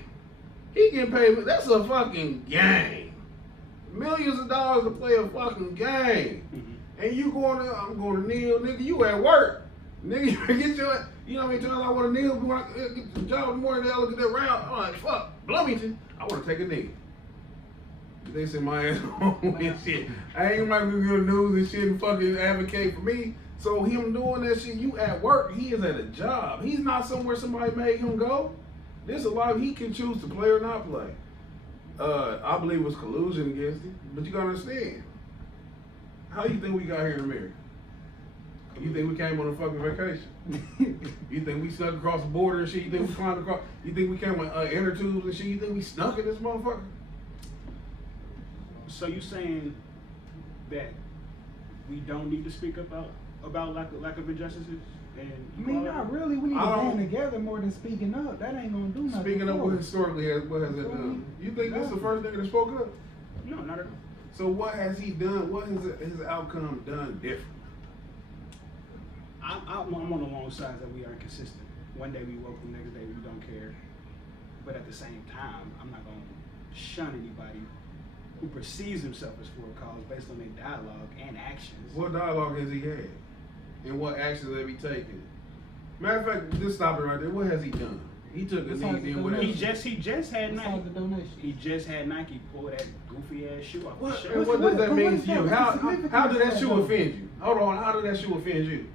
He getting paid. That's a fucking game. Millions of dollars to play a fucking game. Mhm. And you going to, I'm going to kneel, nigga. You at work, nigga. Get your, you know how many times I want to kneel, get the job in the morning, they look at that round. I'm like, fuck, Bloomington. I want to take a knee. They send my ass home and shit. I ain't gonna be good news and shit and fucking advocate for me. So him doing that shit, you at work, he is at a job. He's not somewhere somebody made him go. There's a lot he can choose to play or not play. I believe it was collusion against him, but you gotta understand. How you think we got here in America? You think we came on a fucking vacation? You think we snuck across the border and shit? You think we climbed across? You think we came with inner tubes and shit? You think we snuck in this motherfucker? So you saying that we don't need to speak about lack of injustices and I mean, not really. We need to I don't- band together more than speaking up. That ain't gonna do nothing. Speaking of for what us. historically what has it done? You think this is the first nigga that spoke up? No, not at all. So what has he done? What has his outcome done different? I'm on the wrong side that we are inconsistent. One day we welcome, next day we don't care. But at the same time, I'm not gonna shun anybody who perceives himself as for a cause based on their dialogue and actions. What dialogue has he had? And what actions have he taken? Matter of fact, just stop it right there. What has he done? He took a Besides knee, the then what else? He just had Besides Nike. the donation. He just had Nike pull that goofy ass shoe off the What, shelf. and what does that What- mean what- to you? what's the How significance did of that that, shoe though? offend you? Hold on, how did that shoe offend you?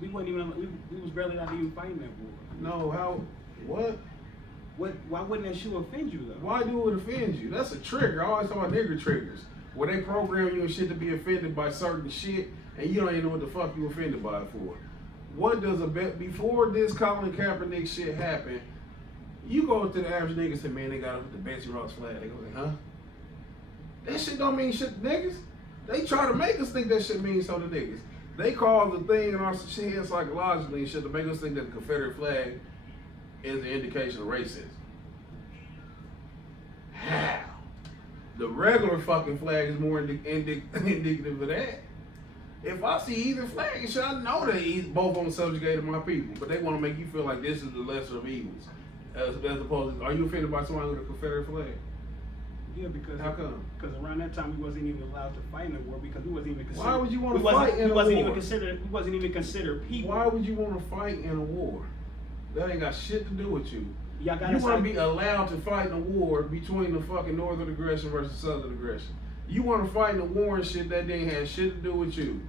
We wasn't even. We was barely not even fighting that war. No, how? What? What? Why wouldn't that shoe offend you though? Why do it offend you? That's a trigger. I always talk about nigger triggers. Where they program you and shit to be offended by certain shit, and you don't even know what the fuck you offended by it for. What does a bet before this Colin Kaepernick shit happened? You go to the average nigga and say, man, they got up with the Betsy Ross flag. They go, huh? That shit don't mean shit to niggas. They try to make us think that shit means something to niggas. They cause the thing in our head psychologically and shit to make us think that the Confederate flag is an indication of racism. How? The regular fucking flag is more indicative of that. If I see either flag, shit, I know that both of them subjugated my people, but they want to make you feel like this is the lesser of evils. As opposed to, are you offended by somebody with a Confederate flag? Yeah, because How come? Because around that time we wasn't even allowed to fight in the war because we wasn't even considered. Why would you want to we wasn't- fight in we a wasn't war? even considered. We wasn't even considered people. Why would you want to fight in a war? That ain't got shit to do with you. Y'all gotta You want to say- be allowed to fight in a war between the fucking northern aggression versus southern aggression. You want to fight in a war and shit that didn't have shit to do with you.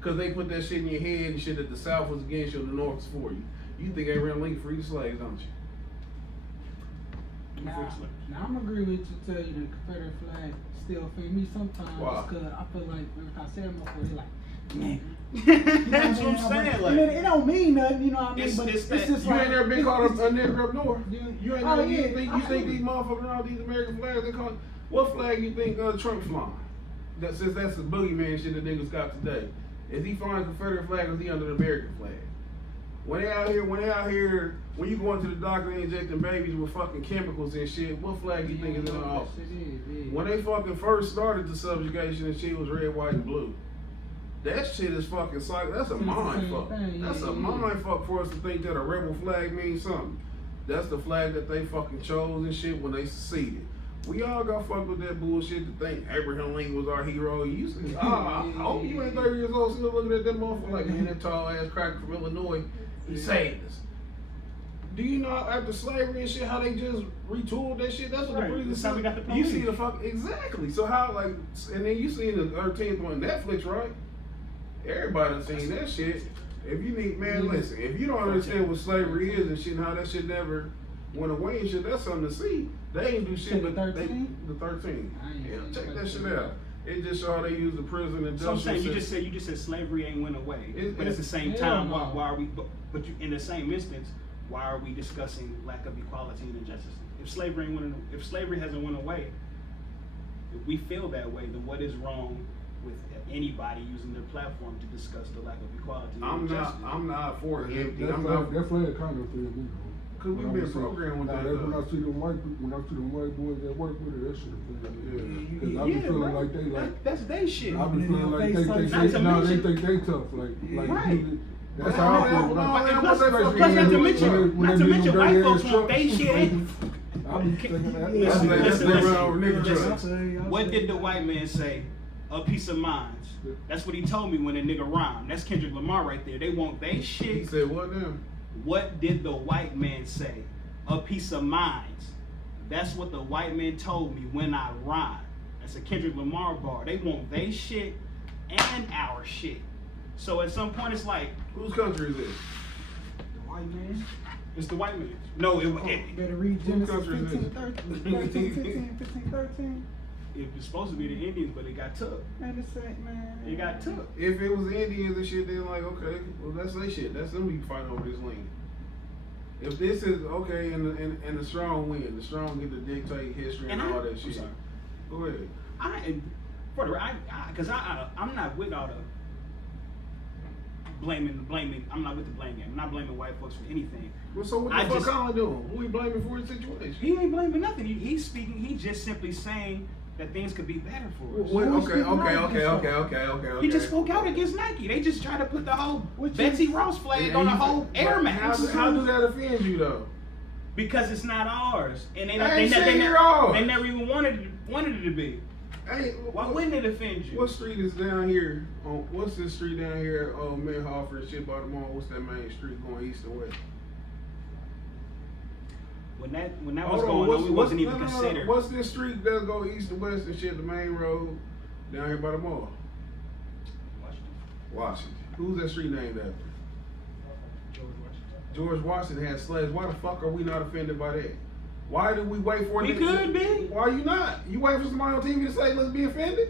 Because they put that shit in your head and shit that the South was against you and the North was for you. You think Abraham Lincoln freed the slaves, don't you? Now I'm agree with you. Tell you the Confederate flag still offend me sometimes Why? because I feel like if I say them before, they like, nigga. That's what I'm saying. Like, it don't mean nothing, you know what I mean? It's- But it's it's that- just You like ain't never been called a nigger up north. You ain't Oh, never, yeah. you think these motherfuckers around these American flags, they call, what flag you think Trump's flying? That says that's the boogeyman shit that niggas got today. Is he flying a Confederate flag or is he under the American flag? When they out here, when you go into the doctor and injecting babies with fucking chemicals and shit, what flag you think is in the office? When they fucking first started the subjugation and shit was red, white, and blue. That shit is fucking psycho. That's a It's the mind same fuck. thing, That's yeah, a yeah. mind fuck for us to think that a rebel flag means something. That's the flag that they fucking chose and shit when they seceded. We all got fucked with that bullshit to think Abraham Lincoln was our hero. You see, I hope you ain't 30 years old still looking at that motherfucker like, man, that tall ass cracker from Illinois, he saved us. Do you know after slavery and shit how they just retooled that shit? That's what Right, the president that's how we got the You police. see the fuck exactly. So how like, and then you seen the 13th one on Netflix, right? Everybody done seen that shit. If you need, man, listen. If you don't understand what slavery is and shit, and how that shit never went away and shit, that's something to see. They ain't do shit, The but 13? the 13. I ain't Yeah, seen check the that shit 13. out. It just show how they use the prison and So I'm justice saying system. you just said slavery ain't went away, but at the same Hell time, no. why are we? But you, in the same instance, why are we discussing lack of equality and injustice? If slavery hasn't went away, if we feel that way, then what is wrong with anybody using their platform to discuss the lack of equality and injustice? I'm not for empty. That I'm flag, not. that flag kind of offended me, though. Cause we've When I been was seeing- programmed with nah, that. that's when I though. see them white people, when I see them white boys that work with it, that shit offended me. Yeah. Cause I be feeling bro. like they like. That's they shit. I be feeling like Not they to mention- think they tough. Like Right. you- that's how I feel. When I- And plus, plus, not to when they mention, when not they to do mention them white dirty folks ass want they trucks, shit. I be thinking that. Listen, That's listen, they listen. run over nigga Listen. trucks. What did the white man say? A piece of minds. That's what he told me when a nigga rhymed. That's Kendrick Lamar right there. They want they He shit. said, what now? What did the white man say? A piece of minds. That's what the white man told me when I rhyme. That's a Kendrick Lamar bar. They want they shit and our shit. So at some point it's like, Whose country is this? the white man? It's the white man. No, it Better read What Genesis country is 15, this? 15, 13. was supposed to be the Indians, but it got took. Man, this ain't, man. It got took. If it was Indians and shit, then like, okay, well that's their shit. That's them be fighting over this land. If this is okay, and the strong win, the strong get to dictate history and all that I'm shit. sorry. Go ahead. I'm not with all the blaming. I'm not with the blame game. I'm not blaming white folks for anything. Well, so what I the fuck just- Colin doing? Who he blaming for his situation? He ain't blaming nothing. He's speaking. He's just simply saying that things could be better for us. What, Who's okay. He just spoke out against Nike. They just tried to put the whole Which Betsy is- Ross flag And on the he- whole Air but Max. How do that offend you though? Because it's not ours, and they ain't shit here ours. they never even wanted it to be. Hey, Why wouldn't it offend you? What street is down here? What's this street down here? Manhoffer and shit by the mall. What's that main street going east and west? When that was going on, we wasn't even considered. What's this street that go east and west and shit? The main road down here by the mall. Washington. Who's that street named after? George Washington had slaves. Why the fuck are we not offended by that? Why do we wait for it? We could be. Why you not? You wait for somebody on TV to say, let's be offended?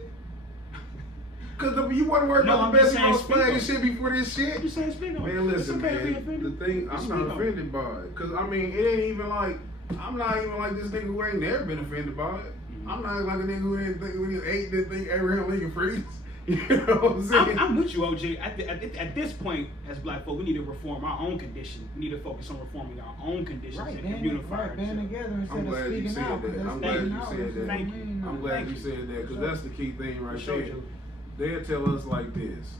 Because you want to worry about the best flag and shit before this shit? I'm just saying, speak on it. Man, listen, It's okay to be man. offended. The thing, I'm not offended by it. Because, I mean, it ain't even like, I'm not even like this nigga who ain't never been offended by it. I'm not like a nigga who didn't think, who didn't think Abraham Lincoln freeze. You know what I'm saying? I'm with you, OG. At this point, as black folk, we need to reform our own condition. We need to focus on reforming our own conditions and unifying band together instead I'm of glad you speaking said out. that. I'm glad you said that. I'm glad you said that because that's the key thing right there. They'll tell us like this.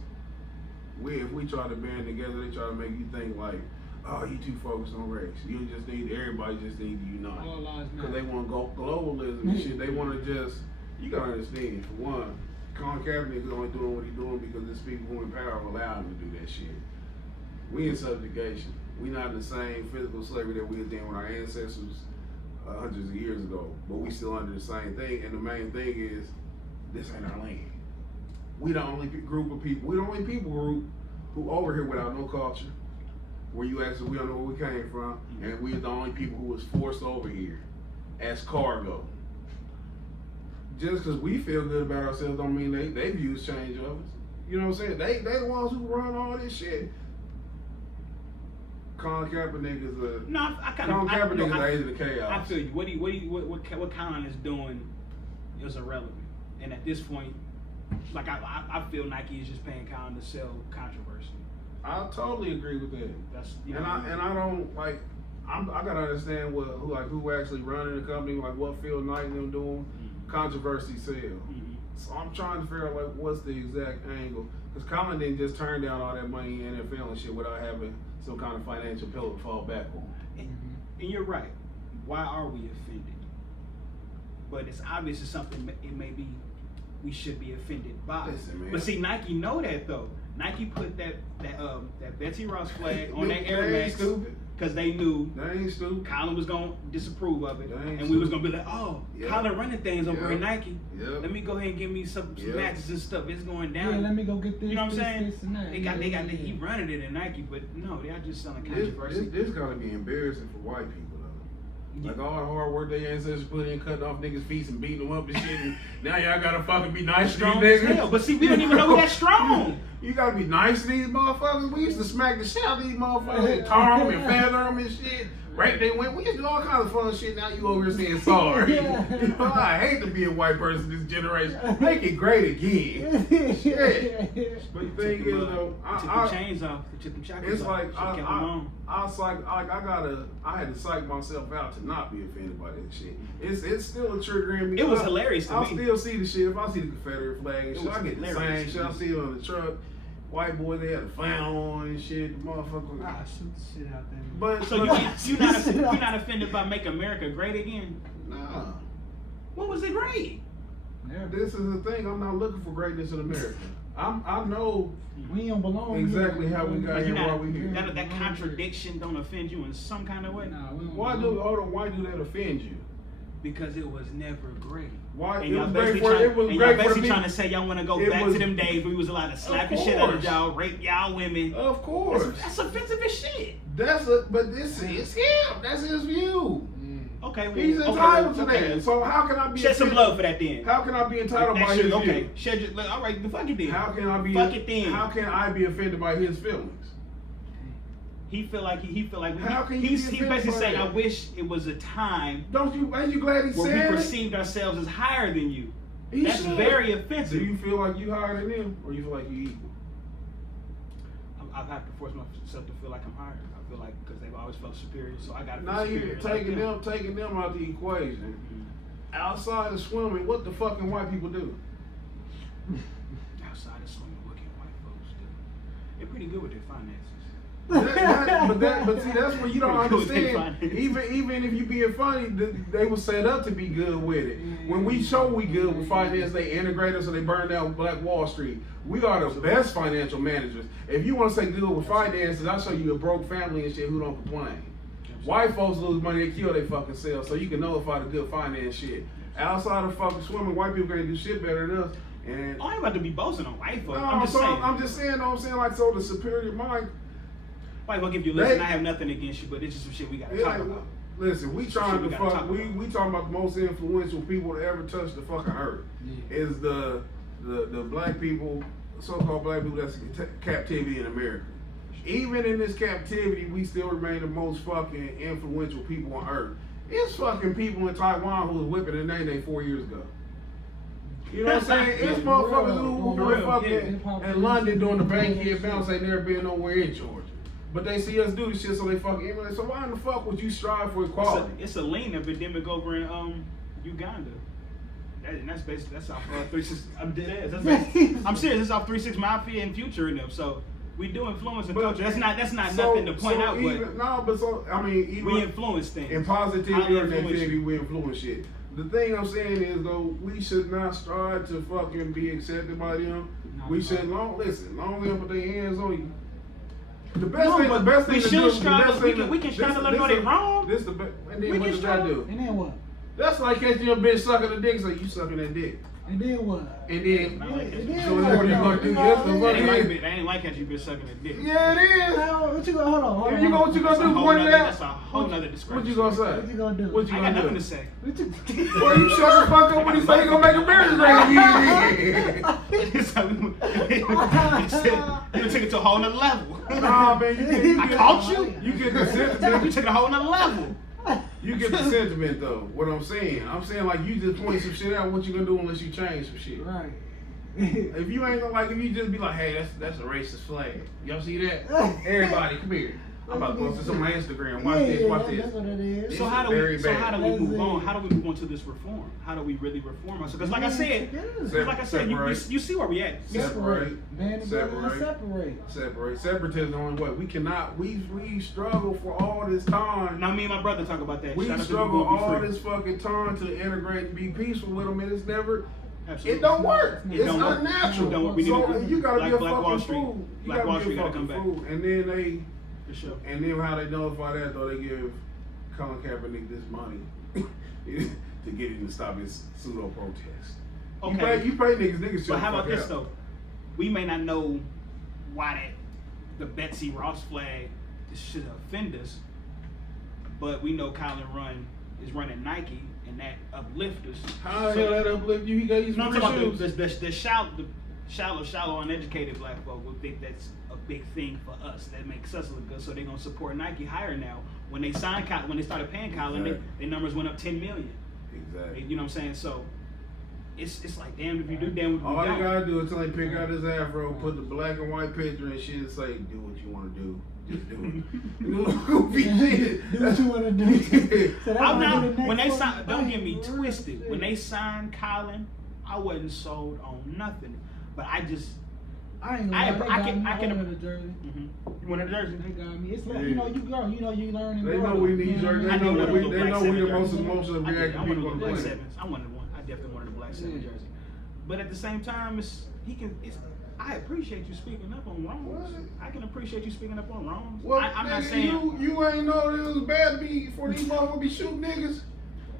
If we try to band together, they try to make you think like, oh, you too focused on race. Everybody just need to unite. Because they want to go globalism and shit. They want to just, you got to understand, for one, Colin Kaepernick is only doing what he's doing because there's people who in power allow him to do that shit. We in subjugation. We not in the same physical slavery that we was in with our ancestors hundreds of years ago. But we still under the same thing. And the main thing is, this ain't our land. We the only group of people. We the only people group who over here without no culture. Where you actually, we don't know where we came from. And we the only people who was forced over here as cargo. Just because we feel good about ourselves don't mean they views change of us. You know what I'm saying? They the ones who run all this shit. Colin Kaepernick is a Colin Kaepernick is the age of the chaos. I feel you. What Colin is doing is irrelevant. And at this point, like I feel Nike is just paying Colin to sell controversy. I totally agree with that. That's I don't like. I gotta understand who actually running the company, like what Phil Knight and them doing. Controversy sell. So I'm trying to figure out like what's the exact angle, because Colin didn't just turn down all that money in NFL and shit without having some kind of financial pillar to fall back on. And you're right. Why are we offended? But it's obvious it's something it may be we should be offended by. Listen, man. But see, Nike know that though. Nike put that Betsy Ross flag on their Air Max because they knew Colin was gonna disapprove of it, and we was gonna be like, oh, Colin running things over at Nike. Let me go ahead and give me some matches and stuff. It's going down. Yeah, let me go get this. You know what I'm saying? This and that. They got he running it in Nike, but no, they are just selling controversy. This gotta be embarrassing for white people. Like all the hard work their ancestors put in, cutting off niggas' feet and beating them up and shit. And now y'all gotta fucking be nice to these niggas. Hell, but see, we don't even know we that strong. You gotta be nice to these motherfuckers. We used to smack the shit out of these motherfuckers and tar them and feather them and shit. Right? We used to do all kinds of fun shit. Now you over here saying sorry. You know, I hate to be a white person this generation. Make it great again. Shit. But the thing is though, took the chains off. Took the chakras it's off. like I had to psych myself out to not be offended by that shit. It's still a triggering me. It was hilarious to me. I still see the shit. If I see the Confederate flag and shit, I get the same shit. I see it on the truck. White boys, they had a flannel on and shit. The motherfucker. I shoot the shit out there. But so you're not offended by Make America Great Again? Nah. What was it great? This is the thing. I'm not looking for greatness in America. I know we don't belong exactly here. how we got here, why we here. That contradiction don't offend you in some kind of way? Nah, why do that offend you? Because it was never great. Why? And It y'all was great basically for the trying to say y'all want to go back to them days where we was allowed to slap the shit out of y'all, rape y'all women. Of course. That's offensive as shit. But this is him. That's his view. Okay, well, he's entitled to that. So how can I be shed some blood for that then? How can I be entitled by his view? Okay, all right, fuck it then. How can I be? Fuck it then. How can I be offended by his feelings? He feel like he's basically saying, I wish it was a time. Ain't you glad he said where it? we perceived ourselves as higher than you. He That's should. very offensive. Do you feel like you higher than them, or you feel like you equal? I have to force myself to feel like I'm higher. I feel like because they've always felt superior, so I got to. Now you're taking them out the equation. Mm-hmm. Outside of swimming, what the fucking white people do? Outside of swimming, what can white folks do? They're pretty good with their finances. But see, that's what you don't Cool, they understand. finance. Even if you being funny, they were set up to be good with it. When we show we good with finance, they integrate us and they burn down Black Wall Street. We are the best financial managers. If you want to say good with finances, I'll show you a broke family and shit who don't complain. White folks lose money, they kill their fucking selves, so you can nullify the good finance shit. Outside of fucking swimming, white people can't do shit better than us. And I ain't about to be boasting on white folks. no, I'm just saying. I'm just saying, like, so the superior mind. White folks give you a listen. I have nothing against you, but it's just some shit we gotta talk about. Listen, we trying we to gotta fuck. talk We about. talking about the most influential people to ever touch the fucking earth. Is the black people, so-called black people that's in captivity in America. Even in this captivity, we still remain the most fucking influential people on earth. It's fucking people in Taiwan who was whipping a Nene 4 years ago. You know what I'm saying? It's motherfuckers who were fucking in London doing the bankhead bounce ain't never been nowhere in Georgia. But they see us do this shit, so they fucking emulate. So why in the fuck would you strive for equality? It's a lean epidemic over in Uganda. That's basically off 3-6. I'm dead ass. I'm serious. It's off 3-6 Mafia and Future in them. So we do influence and culture. That's not nothing to point out. Even we influence things. In positivity or negativity, we influence shit. The thing I'm saying is though, we should not strive to fucking be accepted by them. We should long them put their hands on you. The best thing to do. We can strive to let them know they're wrong. This the best. And then what does that do? And then what? That's like catching your bitch sucking a dick, so you sucking that dick. And then what? And then, so what you gonna do? Yes, the fuck They ain't like that you been sucking a dick. Yeah, it is. What you gonna hold on? What you gonna do? Point it out. That's a whole nother description. What you gonna say? What you gonna do? What you I gonna got do? nothing to say. Boy, you shut the fuck up when he say he gonna make a marriage You took it to a whole nother level. Nah, man, I caught you. You get the sentiment. You took it a whole nother level. You get the sentiment though. What I'm saying like you just point some shit out. What you gonna do unless you change some shit? Right. If you ain't gonna if you just be like, hey, that's a racist flag. Y'all see that? Everybody, come here. I'm about to post this on my Instagram. Watch this. Watch this. That's what it is. So how do we move on? it. How do we move on to this reform? How do we really reform ourselves? Because like I said, you see where we at. Separate. Separate. Separatism is the only way. We cannot. We struggle for all this time. Now me and my brother talk about that. We Shout out to struggle Be all Free. this fucking time to integrate and be peaceful with them, and it's never. Absolutely. It don't work. It It's don't work. unnatural. It don't work. We need So to- you gotta be a Black Wall fucking Street. fool. You Black Wall gotta be Street a gotta fucking come fool. And then they. For sure. And then how they nullify that though, they give Colin Kaepernick this money to get him to stop his pseudo protest. Okay. You pay niggas But how about this out. though? We may not know why the Betsy Ross flag should offend us, but we know Colin is running Nike, and that uplifts us. How the hell that uplift you? He got his No, I'm free talking about shoes. the shallow, uneducated black folk will think that's a big thing for us. That makes us look good, so they're gonna support Nike higher now. When they started paying Colin, Exactly. their numbers went up 10 million. Exactly. You know what I'm saying? So it's like damn if you do, damn if you All don't. you gotta do is tell him pick out his afro, put the black and white picture and shit, and say, do what you want to do. Just do it. Do goofy shit. Do what you want to do. So I'm not. When they signed, don't get me twisted. When they signed Colin, I wasn't sold on nothing. But I just, I ain't gonna lie, I can. wanted a jersey. You want a jersey? They got me. It's like, Yeah. you know, you grow, you learn and They grow. know we need jerseys. I They know did want a we little the black seven most jersey. emotional I reacting wanted people a on the black planet. sevens. I wanted one. I definitely wanted a black seven Yeah. jersey. But at the same time, I appreciate you speaking up on wrongs. I can appreciate you speaking up on wrongs. Well, I'm not nigga, saying you ain't know it was bad for these motherfuckers be shooting niggas.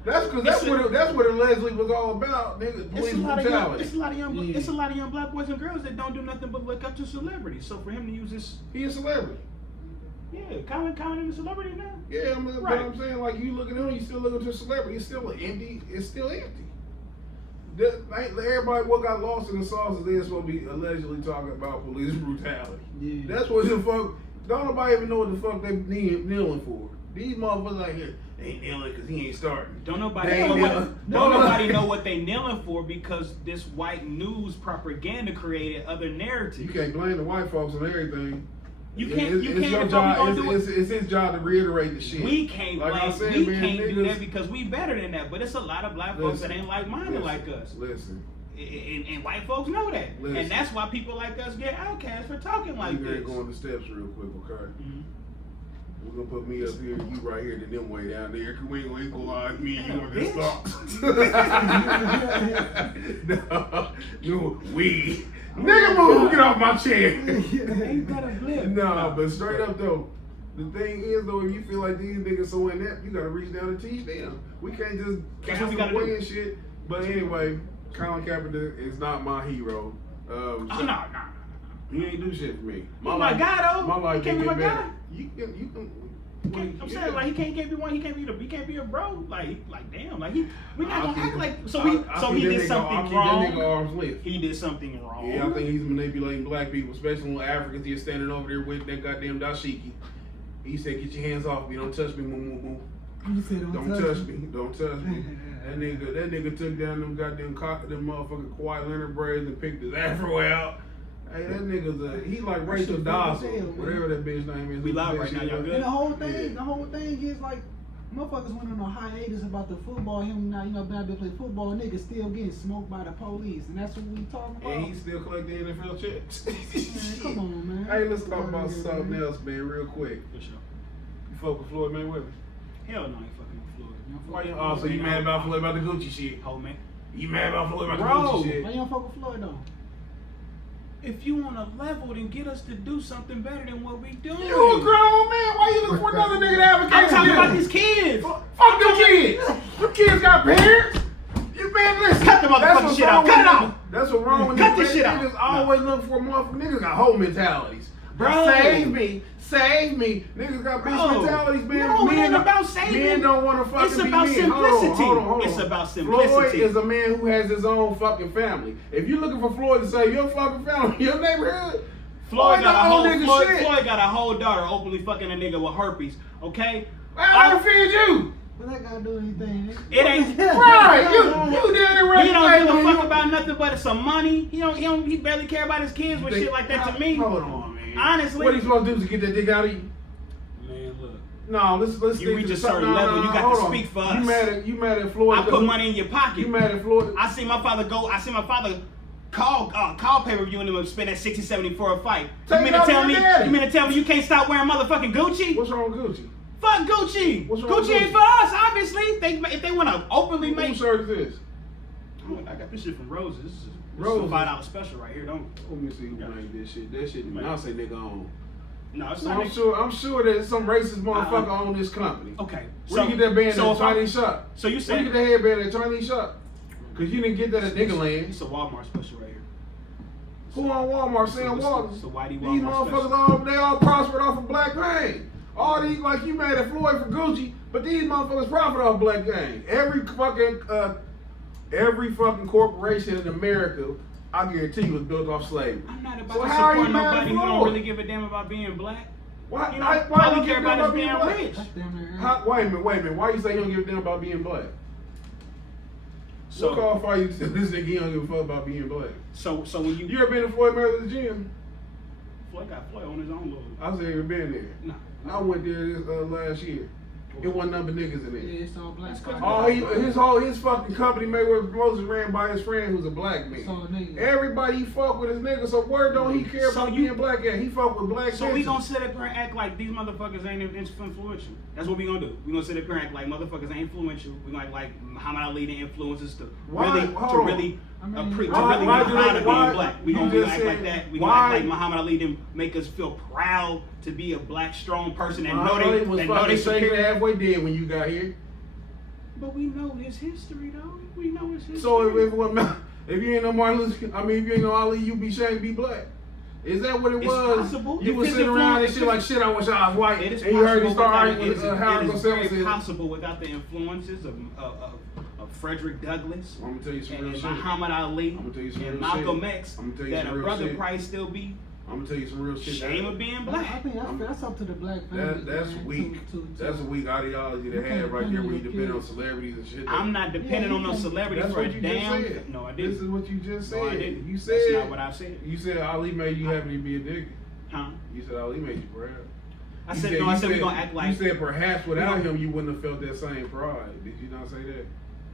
That's because that's It's what allegedly was all about, nigga. Police brutality. It's a lot of young black boys and girls that don't do nothing but look up to celebrities. So for him to use this, He a celebrity. yeah, Colin is a celebrity now. Yeah, but Right. I'm saying, like, you look at him, you still looking to a celebrity. It's still empty. It's still empty. Everybody what got lost in the sauce is they're supposed to be allegedly talking about police brutality. Yeah. That's what the fuck. Don't nobody even know what the fuck they kneeling for. These motherfuckers out here ain't kneeling because he ain't starting. Don't nobody They know ain't what, kneeling. don't nobody know what they kneeling for because this white news propaganda created other narratives. You can't blame the white folks on everything. You can't. It's You your can't. job. It's his job to reiterate the shit. We can't Like I blame. said, We man, can't do niggas- that because we better than that. But it's a lot of black folks that ain't like minded like us. Listen, And white folks know that. Listen. And that's why people like us get outcast for talking like We're this. gonna go on the steps real quick, okay? Mhm. We're gonna put me up here, you right here, then them way down there, cause we ain't gonna equalize me and you on this stocks. No, we. Nigga move, get off my chair. Ain't that a blip? No, but straight up though, the thing is though, if you feel like these niggas so inept, you gotta reach down and teach them. We can't just That's what we cast gotta away do. and shit. But anyway, Colin Kaepernick is not my hero. Oh, no. He ain't do shit for me. My guy though. My life He can't be can my get guy. better. You can. I'm saying like he can't be one. He can't be a bro. Like damn. Like we not gonna act like so he did something wrong. That nigga arms lift. He did something wrong. Yeah, I think he's manipulating black people, especially when Africans here standing over there with that goddamn dashiki. He said, "Get your hands off me! Don't touch me, moo moo moo. You said Don't touch me! Don't touch me!" That nigga took down them goddamn them motherfucking Kawhi Leonard braids and picked his afro out. Hey, that nigga's he like Rachel Dawson, whatever that bitch name is. We live right now, y'all good? And the whole thing is like, motherfuckers went on a hiatus about the football. Him not, not be play football. Niggas still getting smoked by the police, and that's what we talking about. And he still collecting NFL checks. Man, come on, man. Hey, let's talk about something else, man, real quick. For sure. You fuck with Floyd Mayweather? Hell no, I ain't fucking with Floyd. Why you? Oh, so you mad about Floyd about the Gucci shit? Ho man. You mad about Floyd about the Bro. Gucci shit? Why you don't fuck with Floyd though? If you on a level, then get us to do something better than what we doing. You a grown man. Why you look for another nigga to advocate? I'm talking for about you? these kids. Fuck them kids. Them kids got parents. You man, listen. Cut the motherfucking That's what's shit wrong out. with Cut it niggas. out. That's what's wrong with Cut niggas. this shit out. Niggas always look for a motherfucker. Niggas got whole mentalities. Bro. Save me. Save me. Niggas got bitch Bro. mentalities, man. No, it men ain't don't- about saving. Men don't want to fucking It's be about men. simplicity. Hold on. It's about Floyd simplicity. is a man who has his own fucking family. If you're looking for Floyd to save your fucking family, your neighborhood, Floyd got a whole nigga shit. Floyd got a whole daughter openly fucking a nigga with herpes. Okay. I don't feed you. But that gotta do anything. Nigga. It ain't Right, you did it right. He don't give a fuck about nothing but some money. He barely care about his kids with shit like that to me. Hold on, man. Honestly. What are you supposed to do to get that dick out of you? Man, look. No, let's You stick reach to a something. certain level, you got to hold on. speak for us. You mad at Floyd? I put money in your pocket. You mad at Floyd? I see my father call pay-per-view and them spend that 60, 70 for a fight. Take You it mean to out tell your me? daddy. You mean to tell me you can't stop wearing motherfucking Gucci? What's wrong with Gucci? Fuck Gucci. What's wrong with Gucci ain't Gucci? for us, obviously. If they want to openly Whose make. shirt is this? I got this shit from Roses. This is Roses. a $5 special right here. Don't. Let me see who made this shit. That shit, Man. I'll say nigga on. No, it's So not. I'm sure that some racist motherfucker own this company. Okay. Where you get that band at if I- Chinese shop? So you Where said you get that headband at Chinese shop? Cause you didn't get that at nigga land. it's a Walmart special right here. Who on Walmart saying Walmart? It's a Whitey These Walmart motherfuckers they all prospered off of black pain. All these like you mad at Floyd for Gucci, but these motherfuckers profit off black pain. Every fucking corporation in America, I guarantee you, was built off slavery. I'm not about So to how are you support mad at nobody who don't Floyd? really give a damn about being black. Why? You know, why all you he care give about a is damn being black? rich. That's damn near. Wait a minute. Why you say you don't give a damn about being black? So- what qualify you to say this nigga you don't give a fuck about being black? So when You ever been to Floyd Mayweather's gym? Floyd got Floyd on his own little. I said you been there. Nah. I went there this last year. It wasn't nothing but niggas in there. Yeah, it's all black. His fucking company Mayweather Promotions ran by his friend who's a black man. So nigga. Everybody he fuck with his nigga, so where don't he care So about you- being black at? He fuck with black So we bitches. gonna sit up here and act like these motherfuckers ain't influential. That's what we gonna do. We gonna sit up here and act like motherfuckers ain't influential. We gonna act like Muhammad Ali the influences to Why? really Hold on. I mean, be why do proud they- of why- being black. We you gonna just act like said- that. We why- gonna act like Muhammad Ali didn't make us feel proud to be a black strong person and know Muhammad Ali was they know fucking they shaking superior. halfway dead when you got here. But we know his history though. We know his history. So if you ain't no Martin Luther King, if you ain't no Ali, you be ashamed to be black. Is that what it It's was? possible. You If was his sitting around and influence- shit like shit. I wish I was white. It is And you heard me possible start without- arguing with Howard it is Cosell. very possible without the influences of Frederick Douglass I'm gonna tell you some real and shit. Muhammad Ali I'm gonna tell you some and real Malcolm shit. X I'm gonna tell you that some a real brother shit. probably still be I'm gonna tell you some real shit. shame of being I black. think that's up to the black family. That's man, weak. to- That's a weak ideology to You have can't right there where you depend depend on on your celebrities and shit. I'm not depending Yeah, on no you celebrity That's for a what you damn. just said. No, I This is didn't. what you just said. No, I didn't. You said. That's not what I said. You said Ali made you happy to be a nigga. Huh? You said Ali made you proud. I You said no. I said we gonna act like. You said perhaps without gonna- him you wouldn't have felt that same pride. Did you not say that?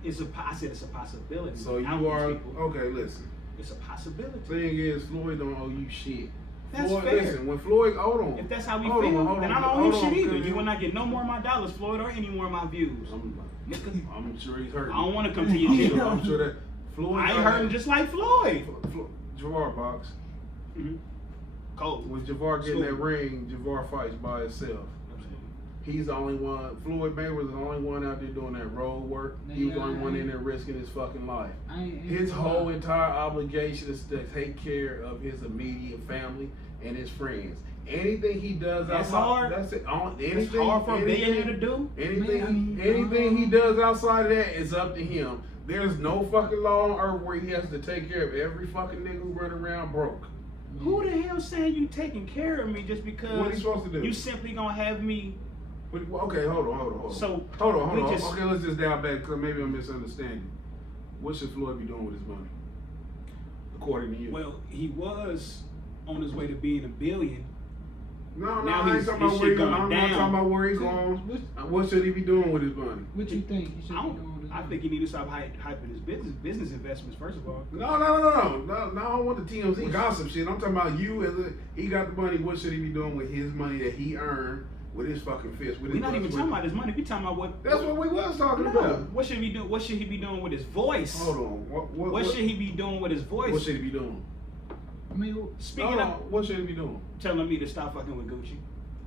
I said it's a possibility. So Without you these are people. okay. Listen. It's a possibility. Thing is, Floyd don't owe you shit. That's Floyd, fair. Listen, when Floyd, hold on. If that's how we Hold feel, on, then I don't hold owe him shit on, either. You cuz- will not get no more of my dollars, Floyd, or any more of my views. I'm sure he's hurting. I don't want to come to your gym. I'm sure that Floyd. I ain't hurting just like Floyd. Javar box. Mm-hmm. Cold. When Javar get in that School. ring, Javar fights by himself. He's the only one. Floyd Mayweather's the only one out there doing that road work. He was the only one in there risking his fucking life. His whole entire obligation is to take care of his immediate family and his friends. Anything he does That's outside, hard. that's it. It's hard for a billionaire to do. Anything he does outside of that is up to him. There's no fucking law on earth where he has to take care of every fucking nigga who run around broke. Who the hell saying you taking care of me just because What are you supposed to do? you simply gonna have me? Okay, hold on. So, hold on. we just- Okay, let's just dial back because maybe I'm misunderstanding. What should Floyd be doing with his money? According to you. Well, he was on his way to being a billion. No, now I ain't his talking about shit where he going going. I'm not down. talking about where he's going. What should he be doing with his money? What you think he should I be don't. doing? I think he need to stop hyping his business investments first of all. No, I don't want the TMZ gossip shit. I'm talking about you as a, he got the money. What should he be doing with his money that he earned with his fucking fist? We're not even talking about his money. We talking about what. That's what we was talking No. about. What should he do? What should he be doing with his voice? Hold on. What should he be doing with his voice? What should he be doing? I mean, Speaking Hold of on, what should he be doing? telling me to stop fucking with Gucci,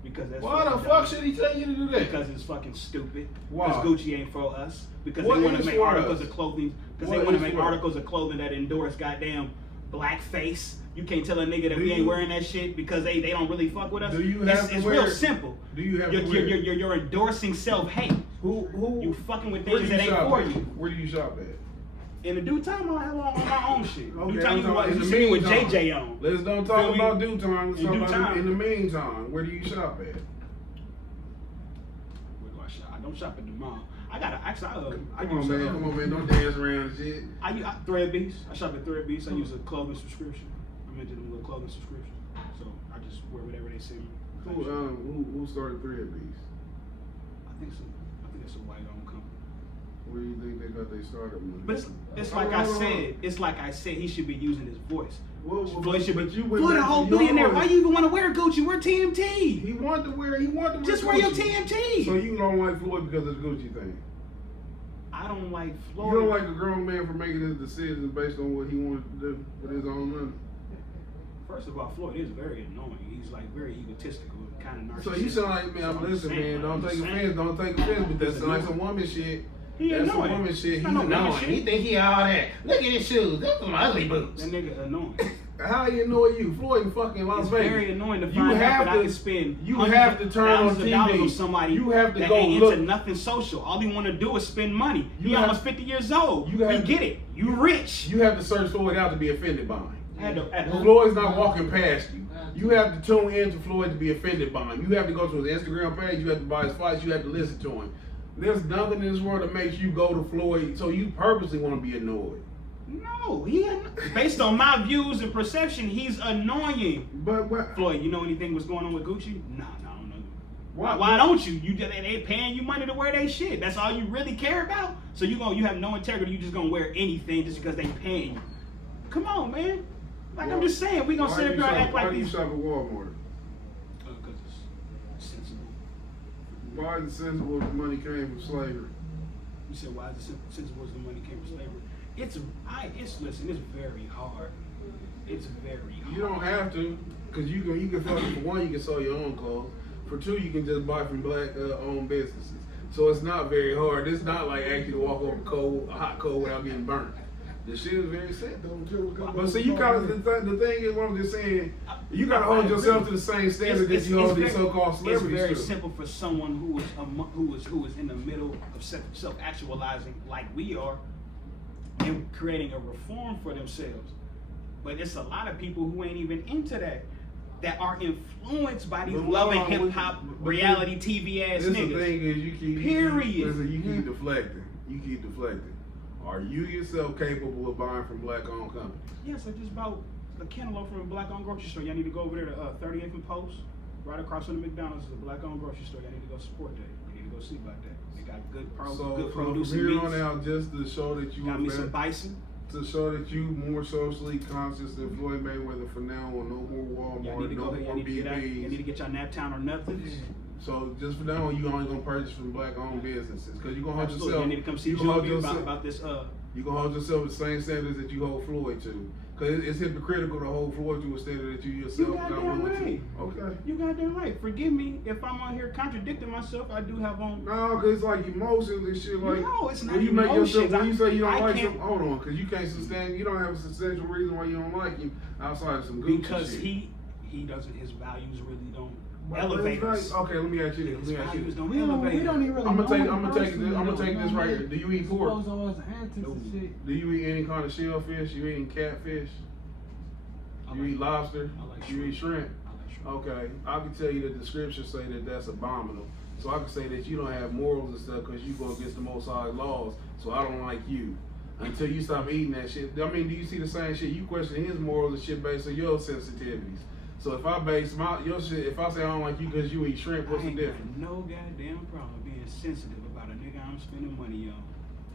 because that's Why the fucking fuck dumb. should he tell you to do that? Because it's fucking stupid. Why? Because Gucci ain't for us. Because What they want is to make for articles us? of clothing. Because What they want is to make for us? articles of clothing that endorse goddamn blackface. You can't tell a nigga that Do we ain't you- wearing that shit because they don't really fuck with us. Do you it's have to it's wear real it? simple. Do you have you're, to wear it? you're endorsing self-hate. Who? You fucking with where things do that you ain't shop for at? you. Where do you shop at? In the due time, I'll have on my own shit. Okay, Due time, I'm talking you in the see me with meantime. JJ on. Let's don't Feel talk me? about due time. Let's In talk due about time. in the meantime. Where do you shop at? Where do I shop? I don't shop at the mall. I got to actually. I Come use on, man. Don't dance around and shit. I Thread Beast. I shop at Thread Beast. I use a clothing subscription. I'm into them little clothing subscriptions. So I just wear whatever they send me. Who started Thread Beast? I think it's a white-owned company. Where do you think they got their startup money? But it's like I said. It's like I said. He should be using his voice. Floyd should be. but you went Floyd a back to whole yours. billionaire. Why you even want to wear Gucci? Wear TMT. He wanted to wear. Just wear your Gucci. TMT. So you don't like Floyd because of the Gucci thing? I don't like You Floyd. don't like a grown man for making his decisions based on what he wanted to do with his own money? First of all, Floyd is very annoying. He's like very egotistical, kind of narcissistic. So you sound like, man, I'm listening, man. Don't take offense, but that sounds like some woman shit. He That's some annoying. woman shit. He's It's not no woman annoying. shit. He think he all that. Look at his shoes. Those some ugly boots. That nigga annoying. How you know you? Floyd in fucking Las It's Vegas. very annoying to You find out have that I to- can spend you hundreds have to of turn on thousands of dollars TV. on somebody You have to that go ain't look. into nothing social. All he want to do is spend money. You He have- almost 50 years old. you We have- get it. You rich. You have to search Floyd out to be offended by him. Had to- Floyd's not walking past you. You have to tune in to Floyd to be offended by him. You have to go to his Instagram page. You have to buy his fights. You have to listen to him. There's nothing in this world that makes you go to Floyd, so you purposely want to be annoyed. No, based on my views and perception, he's annoying. But what? Floyd, you know anything what's going on with Gucci? Nah, I don't know. Why- Why don't you? They paying you money to wear their shit. That's all you really care about. So you have no integrity. You just gonna wear anything just because they paying you. Come on, man. Like I'm just saying, we gonna Why sit up you here and shop- act like Why do you these. shop at Walmart? Because it's sensible. Why is it sensible if the money came from slavery? You said why is it sensible as the money came from slavery? Listen, it's very hard. It's very hard. You don't have to, cause you can fucking, for one, you can sew your own clothes. For two, you can just buy from black owned businesses. So it's not very hard. It's not like actually walk over hot coal without getting burnt. The shit is very simple. But see, you gotta, the thing is, what I'm just saying, you gotta hold yourself to the same standard that you hold these so-called celebrities It's very to. simple for someone who is in the middle of self-actualizing like we are and creating a reform for themselves. But it's a lot of people who ain't even into that are influenced by these But loving hold on, hip hop but reality TV ass This the niggas. thing is, you keep deflecting. You keep deflecting. Are you yourself capable of buying from black-owned companies? Yes, I just bought a cantaloupe from a black-owned grocery store. Y'all need to go over there to 38th and Post, right across from the McDonald's. Is a black-owned grocery store. Y'all need to go support that. You need to go see about that. They got good So good from produce and here meats. on out, just to show that you Got are me some better, bison. to show that you more socially conscious than Floyd Mayweather for now on no more Y'all need Walmart, to no go ahead. more Y'all need to get out. Y'all need to BBs. get y'all Naptown or nothings. So just for now on, you only gonna purchase from black-owned businesses because you gonna hold Absolutely. yourself. Y'all need to come see you gonna hold Joe yourself. about this. You gonna hold yourself the same standards that you hold Floyd to. Cause it's hypocritical to hold Floyd to a standard that you yourself You not goddamn willing right. to. Okay. You goddamn right. Forgive me if I'm on here contradicting myself. I do have on. No, cause it's like emotions and shit. Like No, it's not when you make emotions. yourself, when you say you I don't like can't- something, hold on, cause you can't sustain. You don't have a substantial reason why you don't like him outside of some Gucci Because shit. he doesn't. His values really don't But elevate it's us. like, okay, let me ask you this. His Let me ask you values this. don't We don't elevate. even really I'm know gonna take. him I'm gonna take. personally, I'm gonna though, take you this know right what I here. mean? Do you eat pork? Expose all his antics and shit. Do you eat any kind of shellfish? You eating catfish? You eat lobster? I like You eat shrimp? I like shrimp. Okay, I can tell you that the scriptures say that that's abominable. So I can say that you don't have morals and stuff because you go against the Most High laws. So I don't like you until you stop eating that shit. I mean, do you see the same shit? You question his morals and shit based on your sensitivities. So if I base your shit, if I say I don't like you because you eat shrimp, what's I the ain't difference? got no goddamn problem being sensitive about a nigga I'm spending money on.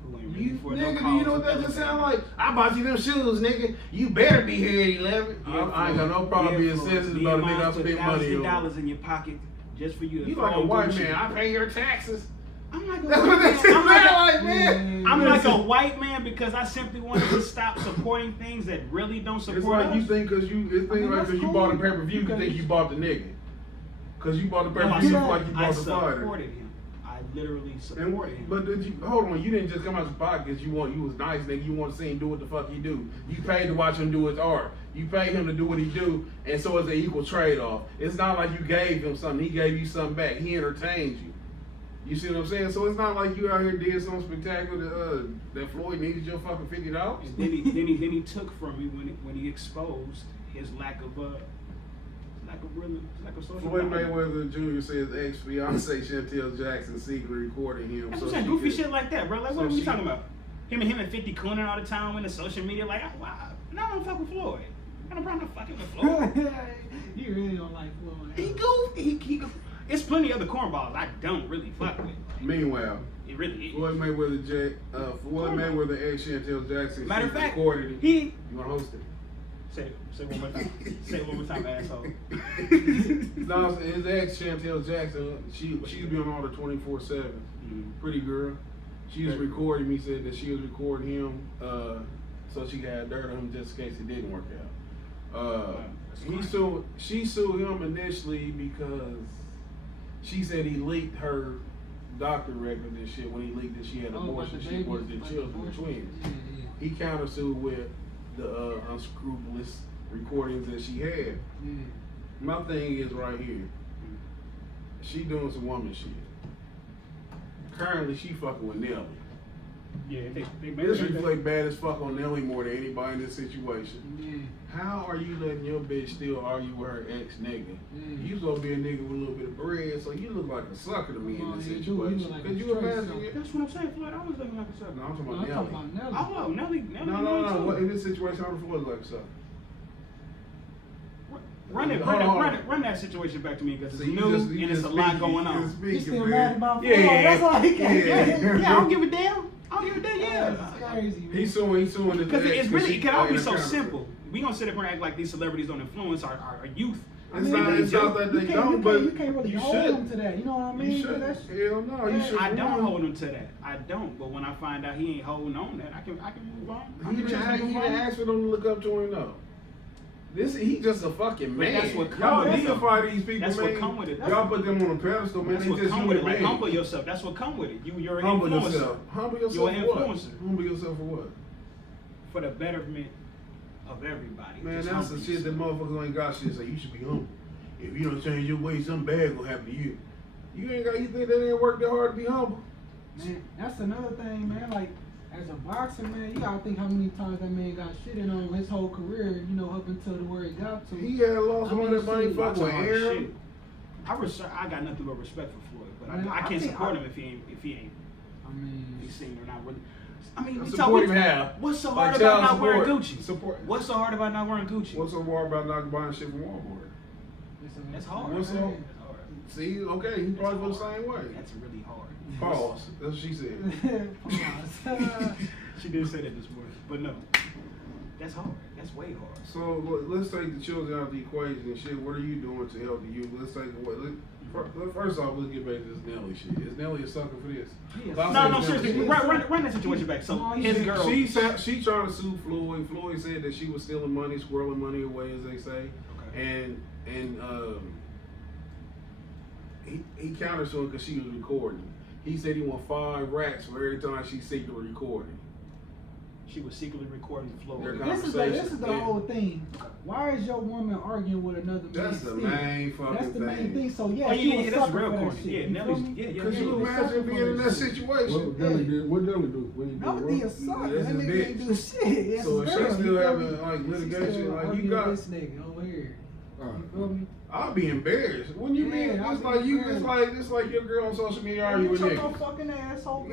Who ain't really You, for nigga, no do you know cause what that of just elevating. sound like? I bought you them shoes, nigga. You better be here at 11. I ain't got no problem being sensitive about a nigga I spent money on. $1,000 in your pocket just for you to You throw like a on white Gucci. man. I pay your taxes. I'm like a That's white what man. that shit sound like, man. I'm like a white man because I simply wanted to stop supporting things that really don't support It's like us. you think because you, it's I mean, like that's because you cool. bought a pay-per-view, you Okay. think you bought the nigga. Because you bought the No, I pay-per-view, you feel like you I bought the fighter. supported him. I literally And, supported him. but did you, hold on, you didn't just come out your pocket because you was nice, nigga. You want to see him do what the fuck he do. You paid to watch him do his art. You paid him to do what he do, and so it's an equal trade-off. It's not like you gave him something; he gave you something back. He entertained you. You see what I'm saying? So it's not like you out here did something spectacular that Floyd needed your fucking $50. And then he took from me when he exposed his lack of social Floyd value. Mayweather Jr. says ex-fiance Chantel Jackson secretly recording him. That's so what I'm saying, she goofy could- shit like that, bro. Like, so what are we she- talking about? Him and 50 cooning all the time on the social media. Like, no, I don't fuck with Floyd. I don't problem fucking with Floyd. You really don't like Floyd. He goofy. He it's plenty of other cornballs I don't really fuck with. Meanwhile, It really is. Floyd Mayweather ex Chantel Jackson Matter of secretly fact, recorded it. he You want to host it? say one more time. Say it one more time, asshole. No, his ex Chantel Jackson, she's been on the 24/7. Pretty girl. She was recording me, said that she was recording him, so she got dirt on him just in case it didn't work out. She sued him initially because she said he leaked her doctor record and shit when he leaked that she had abortion. She aborted the children, the twins. Yeah. He countersued with the unscrupulous recordings that she had. Yeah. My thing is right here. She doing some woman shit. Currently, she fucking with Nelly. Yeah, they This replay bad as fuck on Nelly more than anybody in this situation. Yeah. How are you letting your bitch still argue with her ex nigga? Yeah. You supposed to be a nigga with a little bit of bread, so you look like a sucker to me in this Yeah, you do. You situation. look like Could a you straight imagine sucker. it? That's what I'm saying. Floyd always looking like a sucker. No, I'm talking No, about I'm Nelly. talking about Nelly. Oh, Nelly. No. What, in this situation, I'm Floyd like a sucker. Run that situation back to me because it's So you new just- you and it's just a lot speaking- going you on. just He's speaking, still man. mad about Floyd. That's all he can Yeah, I don't give a damn. I don't give a damn. Yeah. That's crazy, man. He's suing his Because ex it's really, it can all be in a so counter. simple. We gonna sit up here and act like these celebrities don't influence our youth. It's not that they don't, but you can't really you hold should. them to that. You know what I mean? You should. That's, Hell no, you Yeah, should. I don't hold him to that. I don't. But when I find out he ain't holding on that, I can move on. I He can didn't, just he move didn't on. ask for them to look up to him though. He just a fucking But man. that's what come Y'all with it, deify though. these people, That's man. what come with it. Y'all put them on a pedestal, man. That's They what just come with it. human Like beings. humble yourself. That's what come with it. You're an Humble influencer yourself. Humble yourself You're an for what? influencer. Humble yourself for what? for the betterment of everybody. Man, Just that's the humble shit that yourself. motherfuckers ain't got shit. So you should be humble. If you don't change your ways, something bad gonna happen to you. You ain't got. You think that ain't work that hard to be humble? Man, that's another thing, man. Like, as a boxer, man, you gotta think how many times that man got shitted on his whole career, you know, up until the where he got to. He had lost all that money shit, fucking with Talking about Aaron. shit. I got nothing but respect for Floyd, but Man, I I can't think support I- him if he ain't I if mean, he's seen or not really. I mean, we Support talk, him how? what's so Like hard about child not wearing support. Gucci? Support. What's so hard about not wearing Gucci? What's so hard about not buying shit from Walmart? it's That's hard. What's man. up? That's hard. See, okay, he probably feel the same way. That's really hard. Pause. That's what she said. She did say that this morning, but no, that's hard. That's way hard. So let's take the children out of the equation and shit. What are you doing to help the youth? Let's take first off, let's get back to this Nelly shit. Is Nelly a sucker for this? No, seriously, run that situation back. So his girl, she tried to sue Floyd. Floyd said that she was stealing money, squirreling money away, as they say, okay. and he countered to her because she was recording. He said he want 5 racks for every time she secretly recording. She was secretly recording Floyd. This is the whole thing. Why is your woman arguing with another man? That's the main fucking thing. That's the main thing. So yeah, yeah, she was that's sucker real for that corny. shit. Yeah, Nelly's, yeah. Because you imagine being in that situation. What Nelly did? What Nelly do? What he do? No, he a sucker. That's That his nigga bitch. ain't do shit. That's So if his she girl. still You feel having me? like She litigation, still like you arguing got, with this nigga over here. You feel me? I'll be embarrassed. When you mean Yeah, it's I'll like be you, embarrassed. it's like your girl on social media You arguing with took your niggas. fucking asshole.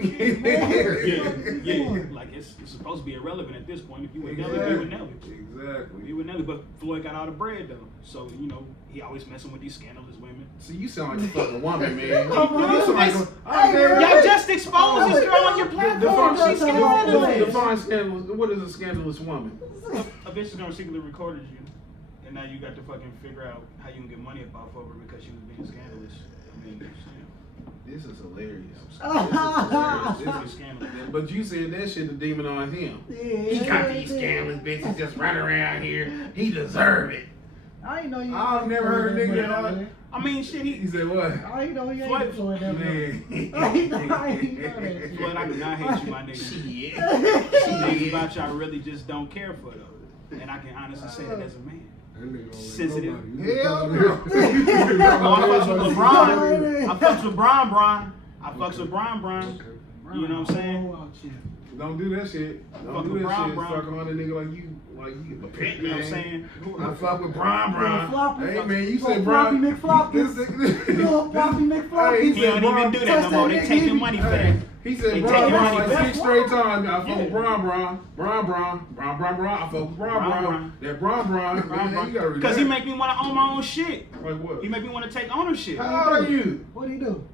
Yeah. Like it's supposed to be irrelevant at this point. If you with Nelly, be with Nelly. Exactly. Be with Nelly, but Floyd got all the bread though. So you know he always messing with these scandalous women. See, you sound like a fucking woman, man. You on. sound like Y'all just exposed this girl on your platform. She's scandalous. Define scandalous. What is a scandalous woman? A bitch is gonna secretly recorded you, and now you got to fucking figure out how you can get money up off of her because she was being scandalous. I mean, This is hilarious. this is scandalous. But you said that shit the demon on him. Yeah, He got these scandalous bitches just running around here. He deserve it. I ain't know you. I've never heard a nigga that. I mean, shit. He said what? I ain't know you Floyd- ain't Floyd that much. Man. I ain't know that shit. Floyd, I do not hate you, my nigga. Shit. Things about you I really just don't care for though, and I can honestly say that as a man. That nigga don't let Sensitive. nobody- Hell no. Oh, I fucks with LeBron. I fucks with Bron. I fucks with Bron. You know what I'm saying? Don't do that shit. Don't Fuck do with that Bron, shit. Bron. Fuck on a nigga like you a pet, You know what I'm man. saying? I fuck with Bron. Floppy. Hey man, you Little said Floppy Bron. McFloppies. Little Floppy Hey, McFloppies. He don't even do that no more. They taking money for that. He said They Bron taking like money back. 6 straight times. I fuck Yeah. with Bron. I fuck with Bron. That Bron. Man, you gotta Because he relax. make me want to own my own shit. Like what? He make me want to take ownership. How old are you? What'd he do?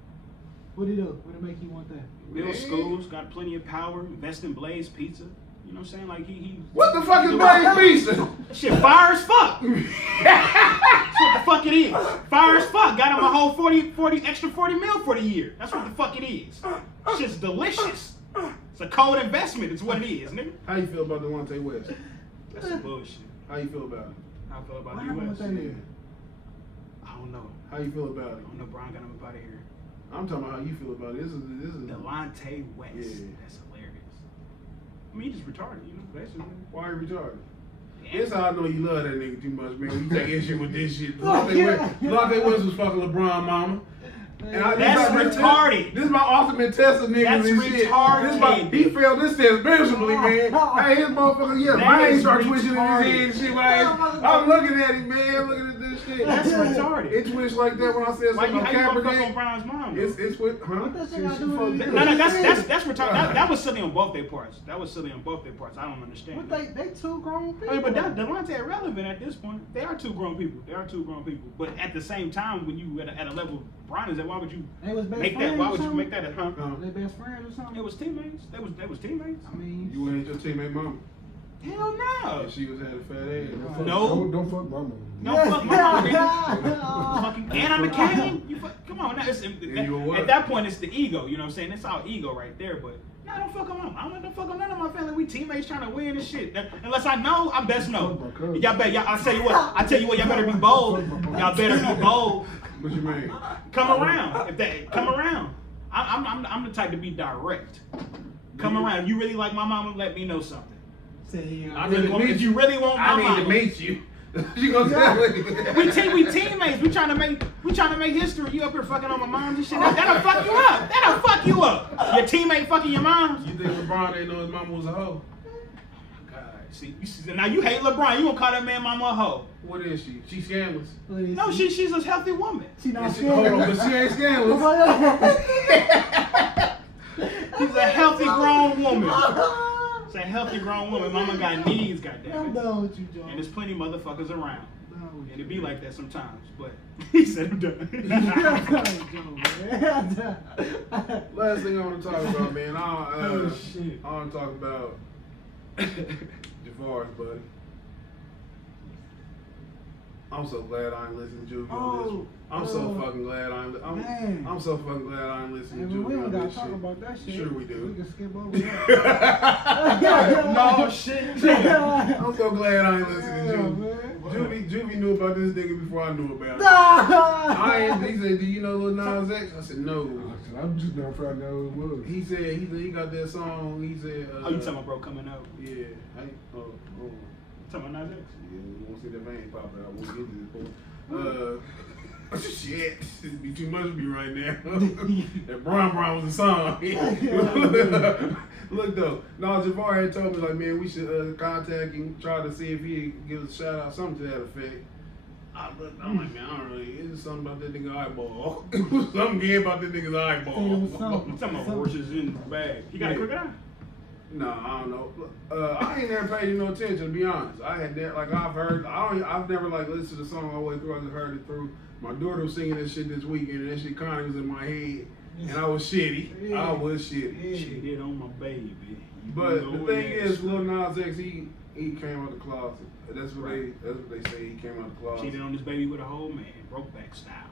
What'd he do? What'd make you want that? Build schools, got plenty of power, invest in Blaze Pizza. You know what I'm saying? Like he What the fuck is Blaze Pizza? shit fire as fuck. That's what the fuck it is. Fire as fuck. Got him a whole 40 extra 40 mil for the year. That's what the fuck it is. Shit's delicious. It's a cold investment. It's what it is, nigga. How you feel about Delonte West? That's some bullshit. How you feel about it? How I feel about What the happened US. with that nigga? I don't know. How you feel about I it? don't know. Brian got him up out of here. I'm talking about how you feel about it. This is Delonte West. Yeah. That's hilarious. I mean, he just retarded, you know, basically. why you retarded? Yeah. This how I know you love that nigga too much, man. You take issue with this shit. Oh, yeah. Delonte West was fucking LeBron mama. And That's retarded. This is my ultimate test of niggas That's and shit. retarded. This my, he failed this test miserably, man. Hey, his motherfucker, That mine is start twitching in his retarded. head and shit. I'm looking at him, man. Looking at this shit. That's retarded. It twitched like that when I said Why something you, on how you gonna fuck on Kaepernick. Brown's mom? though? It's with, huh? What that shit got to do with it? No, that's retarded. That was silly on both their parts. That was silly on both their parts. I don't understand. But they two grown people. I mean, but Delonte irrelevant at this point. They are two grown people. But at the same time, when you at a level Brian is at, why would you They was best make friends that? Why or would you something? make that a huh? They best friends or something? It was teammates. They was teammates. I mean, You ain't your teammate mama. Hell no. She was had a fat ass. No. Don't fuck my mama. Don't fuck my mom, nigga. Fucking and I'm the king. Come on, now, you a what? at that point it's the ego. You know what I'm saying? It's all ego right there. But no, don't fuck on mom. I don't fuck on none of my family. We teammates trying to win and shit. Unless I know, I best know. Y'all bet. I tell you what. Y'all better be bold. Y'all better be bold. What you mean? Come around. If they come around, I'm the type to be direct. Come around. You really like my mama? Let me know something. say, I really want, if you really want my I need mama, to meet you. You gonna tell me? we teammates. We trying to make history. You up here fucking on my moms and shit. That'll fuck you up. That'll fuck you up. Your teammate fucking your moms. You think LeBron ain't know his mama was a hoe? God, see, now you hate LeBron. You gonna call that man mama a hoe? What is she? She scandalous. No, she's a healthy woman. She not Hold on, but she ain't scandalous. She's a healthy grown woman. It's a healthy grown woman. Mama got needs, I'm goddamn. done with you, John. And there's plenty motherfuckers around. And it be like that sometimes, but he said I'm done. Last thing I want to talk about, man. I Shit. want to talk about Javar's buddy. I'm so glad I ain't listening to Juvie on this. I'm so fucking glad I'm so fucking glad I ain't listening to We Juvie don't on gotta this talk shit. about that shit. Sure we do. We can skip over that. No shit. I'm so glad I ain't listening to Juvie. Juvie knew about this nigga before I knew about it. He said, "Do you know Lil Nas X?" I said, "No." I'm just not finding out who it was. He said he got that song. He said, Oh, you talking about bro coming out? Yeah. Talking about Nas X? Yeah, we won't see that vein popping out. We'll get to this point. Shit, it'd be too much for me right now. That Brown was a song. Look though, no, Javar had told me like, man, we should contact him, try to see if he give us a shout out, something to that effect. I'm like, man, I don't really. It's something about that nigga eyeball. Something gay about that nigga's eyeball. I'm talking about horses in the bag. He got a crooked eye? No, I don't know. I ain't never paid no attention, to be honest. I had never, like, I've never like listened to the song all the way through. I just heard it through. My daughter was singing this shit this weekend, and that shit kind of was in my head, and I was shitty. Yeah. I was shitty. She did on my baby. But the thing is, Lil Nas X, he came out the closet. That's what they say. He came out the closet. Cheated on this baby with a whole man, Brokeback style.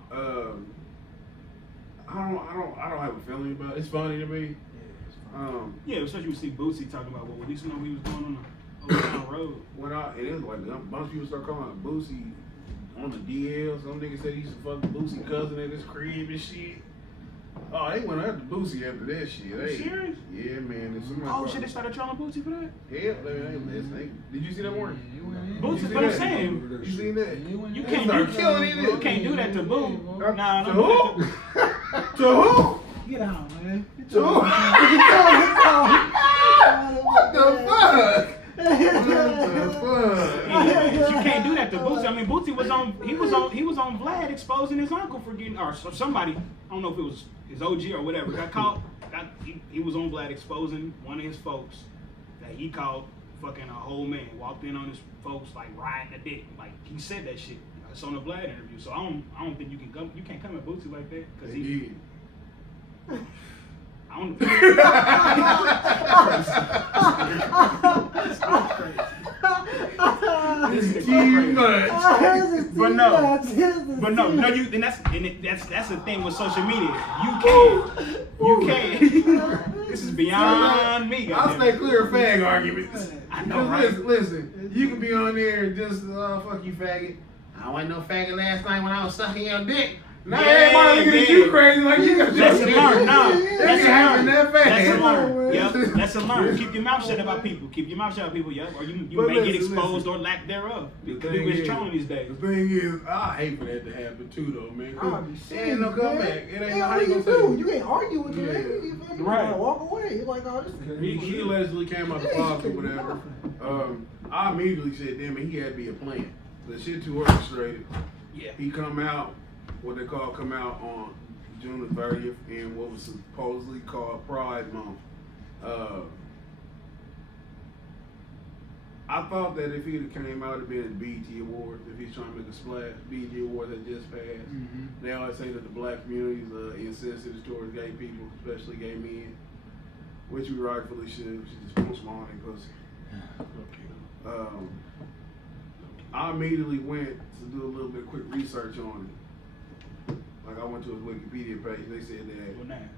I don't have a feeling about it. It's funny to me. Yeah, especially when you see Boosie talking about, well, at least you know he was going on a down road. It is like a bunch of people start calling out Boosie on the DL. Some niggas said he used to fuck Boosie cousin at his crib and shit. Oh, they went after Boosie after that shit. Serious? Yeah, man. Oh shit, they started trolling Boosie for that? Yeah, did you see that one? Boosie, what I'm saying. You seen that? You They started killing him. You can't do that to Boo. Nah, To don't do who? that To who? Get out, man. To who? What the fuck? What the fuck? You can't do that to Boosie. I mean, Boosie was on on Vlad exposing his uncle for getting, or somebody, I don't know if it was his OG or whatever, got caught. He was on Vlad exposing one of his folks that he called fucking a whole man. Walked in on his folks like riding a dick. Like he said that shit. It's on the Vlad interview. So I don't think you can't come at Boosie like that because he. I don't. It's too much. But no, and that's the thing with social media. You can. This is beyond me. I'll stay clear of fag arguments. I know, right? Listen, you can be on there and just fuck you, faggot. I wasn't no faggot last night when I was sucking your dick. Now everybody looking at you crazy like you got Lesson learned. No, That's happening that fast. Lesson learned. Yep. Lesson learned. Keep your mouth shut about people. Keep your mouth shut about people. Yep. Or you But may get listen, exposed or lack thereof. People is trolling these days. The thing is, I hate for that to happen too, though, man. It ain't no comeback. It ain't no how you gonna say. You ain't argue with the Yeah. lady. You fucking Right. walk away. You're like, oh, this is He allegedly came out the closet or whatever. I immediately said, damn it, he had to be a plan. The shit too orchestrated. Yeah. He come out, what they call come out on June the 30th in what was supposedly called Pride Month. I thought that if he'd have came out, it'd been at the BET Awards, if he's trying to make a splash. BET Awards that just passed. They always say that the black community is insensitive towards gay people, especially gay men, which we rightfully should. We should just put them on their pussy. I immediately went to do a little bit of quick research on it. Like I went to his Wikipedia page. They said that. Lil Nas.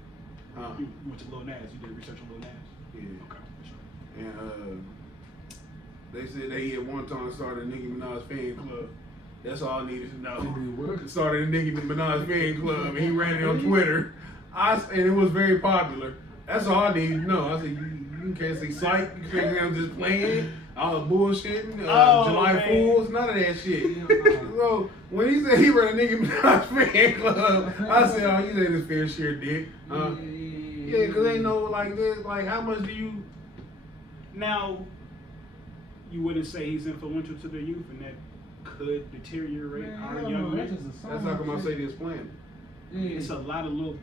You went to Lil Nas. You did research on Lil Nas. Yeah. Okay. For sure. And they said they at one time started a Nicki Minaj fan club. That's all I needed to know. Started a Nicki Minaj fan club, and he ran it on Twitter. And it was very popular. That's all I needed to know. I said, you can't say psych. You can't I'm just playing. All the bullshitting, July Fools, none of that shit. So when he said he ran a Nicki Minaj fan club, I said, oh, you ain't his fair share, dick. Yeah, because they know like this, like how much do you... Now, you wouldn't say he's influential to the youth, and that could deteriorate our young men. That's how come I say this plan. It's a lot of little.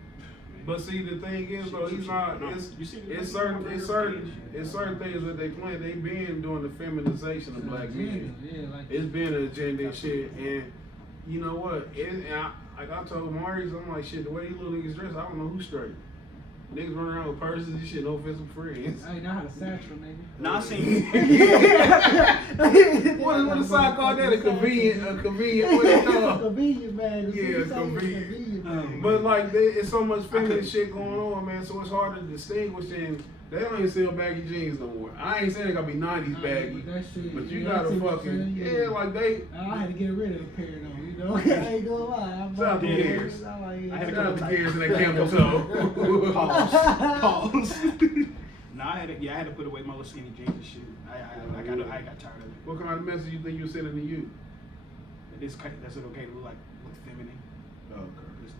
But see, the thing is though, he's not. It's certain things that they plan. They been doing the feminization of black men. Yeah, like It's been an agenda and shit. And you know what? Like I told Maurice, I'm like, shit. The way these little niggas dress, I don't know who's straight. Niggas run around with purses and shit, no offensive friends. I ain't know how to satchel, nigga. Nah, I seen. What the side called that? A convenient, what it called? Convenient, man. Yeah, convenient. But like, it's so much feminine shit going on, man. So it's hard to distinguish. And they don't even sell baggy jeans no more. I ain't saying it gotta be 90s baggy, but you gotta fucking like they. I had to get rid of a pair though, you know. I ain't gonna lie. Shout out to Gears. I had to Shout out go to Gears and that camel toe. Pause. Nah, I had to put away my little skinny jeans and shit. I got tired of it. What kind of message you think you're sending to you? That's it okay to look feminine. Okay.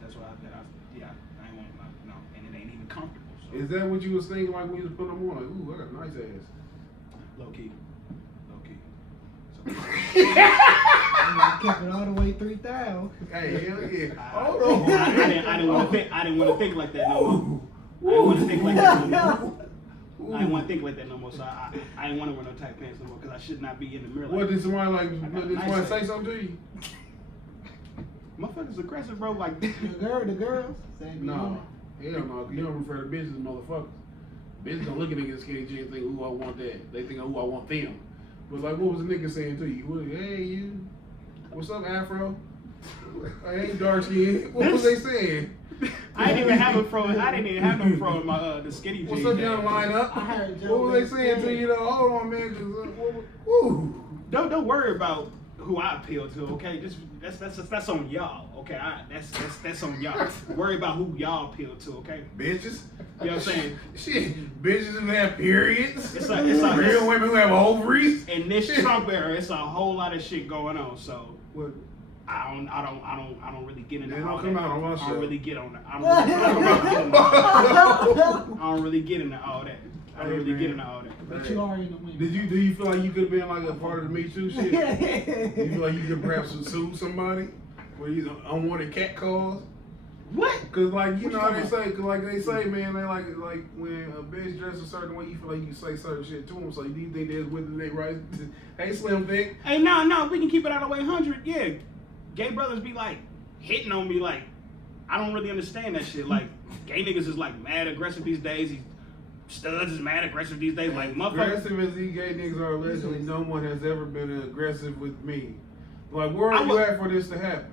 That's why I ain't want no, and it ain't even comfortable. So. Is that what you was thinking like when you was putting them on? Like, ooh, I got a nice ass. Low key. I kept it all the way 3,000. Hey, hell yeah. Hold on. I didn't want to think like that no more. I didn't want to think like that no more. I didn't want to think like that no more. So I didn't want to wear no tight pants no more because I should not be in the mirror. What did somebody nice say something to you? Motherfuckers aggressive, bro. Like The girls. No. Hell no. You don't refer to bitches as motherfuckers. Bitches don't look at niggas skinny jeans and think, ooh, I want that. They think, ooh, I want them. But like, what was the nigga saying to you? Hey, you. What's up, Afro? Hey, dark skin. What was they saying? I didn't even have a fro. I didn't even have no fro in my the skinny jeans. What's up, young lineup? I heard What was they saying to you though? Hold on, man. Woo. Don't worry about who I appeal to. Okay, just that's on y'all. Okay, that's on y'all. Worry about who y'all appeal to. Okay, Bitches. You know what I'm saying? Shit, bitches who have periods. It's a real women who have ovaries. In this Trump era, it's a whole lot of shit going on. So I don't really get into all that. I don't really get on that. I don't really get into all that. I don't really get into all that. But you are in the win. Do you feel like you could have been like a part of the Me Too shit? You feel like you could perhaps sue somebody for these unwanted cat calls? What? Cause like you know how they say, man, they like when a bitch dresses a certain way, you feel like you can say certain shit to them. So do you think that's within their right? Hey, Slim Thick. Hey, no, we can keep it out of the way. 100, yeah. Gay brothers be like hitting on me like I don't really understand that shit. Like gay niggas is like mad aggressive these days. These studs is mad aggressive these days. Like motherfuckers. Aggressive as these gay niggas are allegedly, no one has ever been aggressive with me. Like where are you at for this to happen?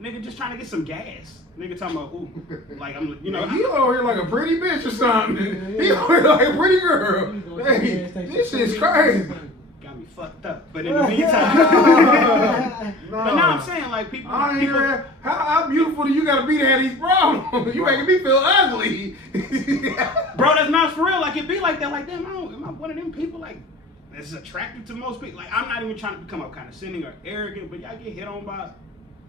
Nigga just trying to get some gas. Nigga talking about, ooh, like I'm, you know. He over here like a pretty bitch or something. He over here like a pretty girl. Hey, this shit's crazy. Got me fucked up. But in the meantime, but now I'm saying like people. I ain't hear how beautiful do you gotta be to have these problems? You making me feel ugly. Bro, that's not for real. Like it be like that. Like damn, am I one of them people like that's attractive to most people? Like I'm not even trying to become up condescending or arrogant, but y'all get hit on by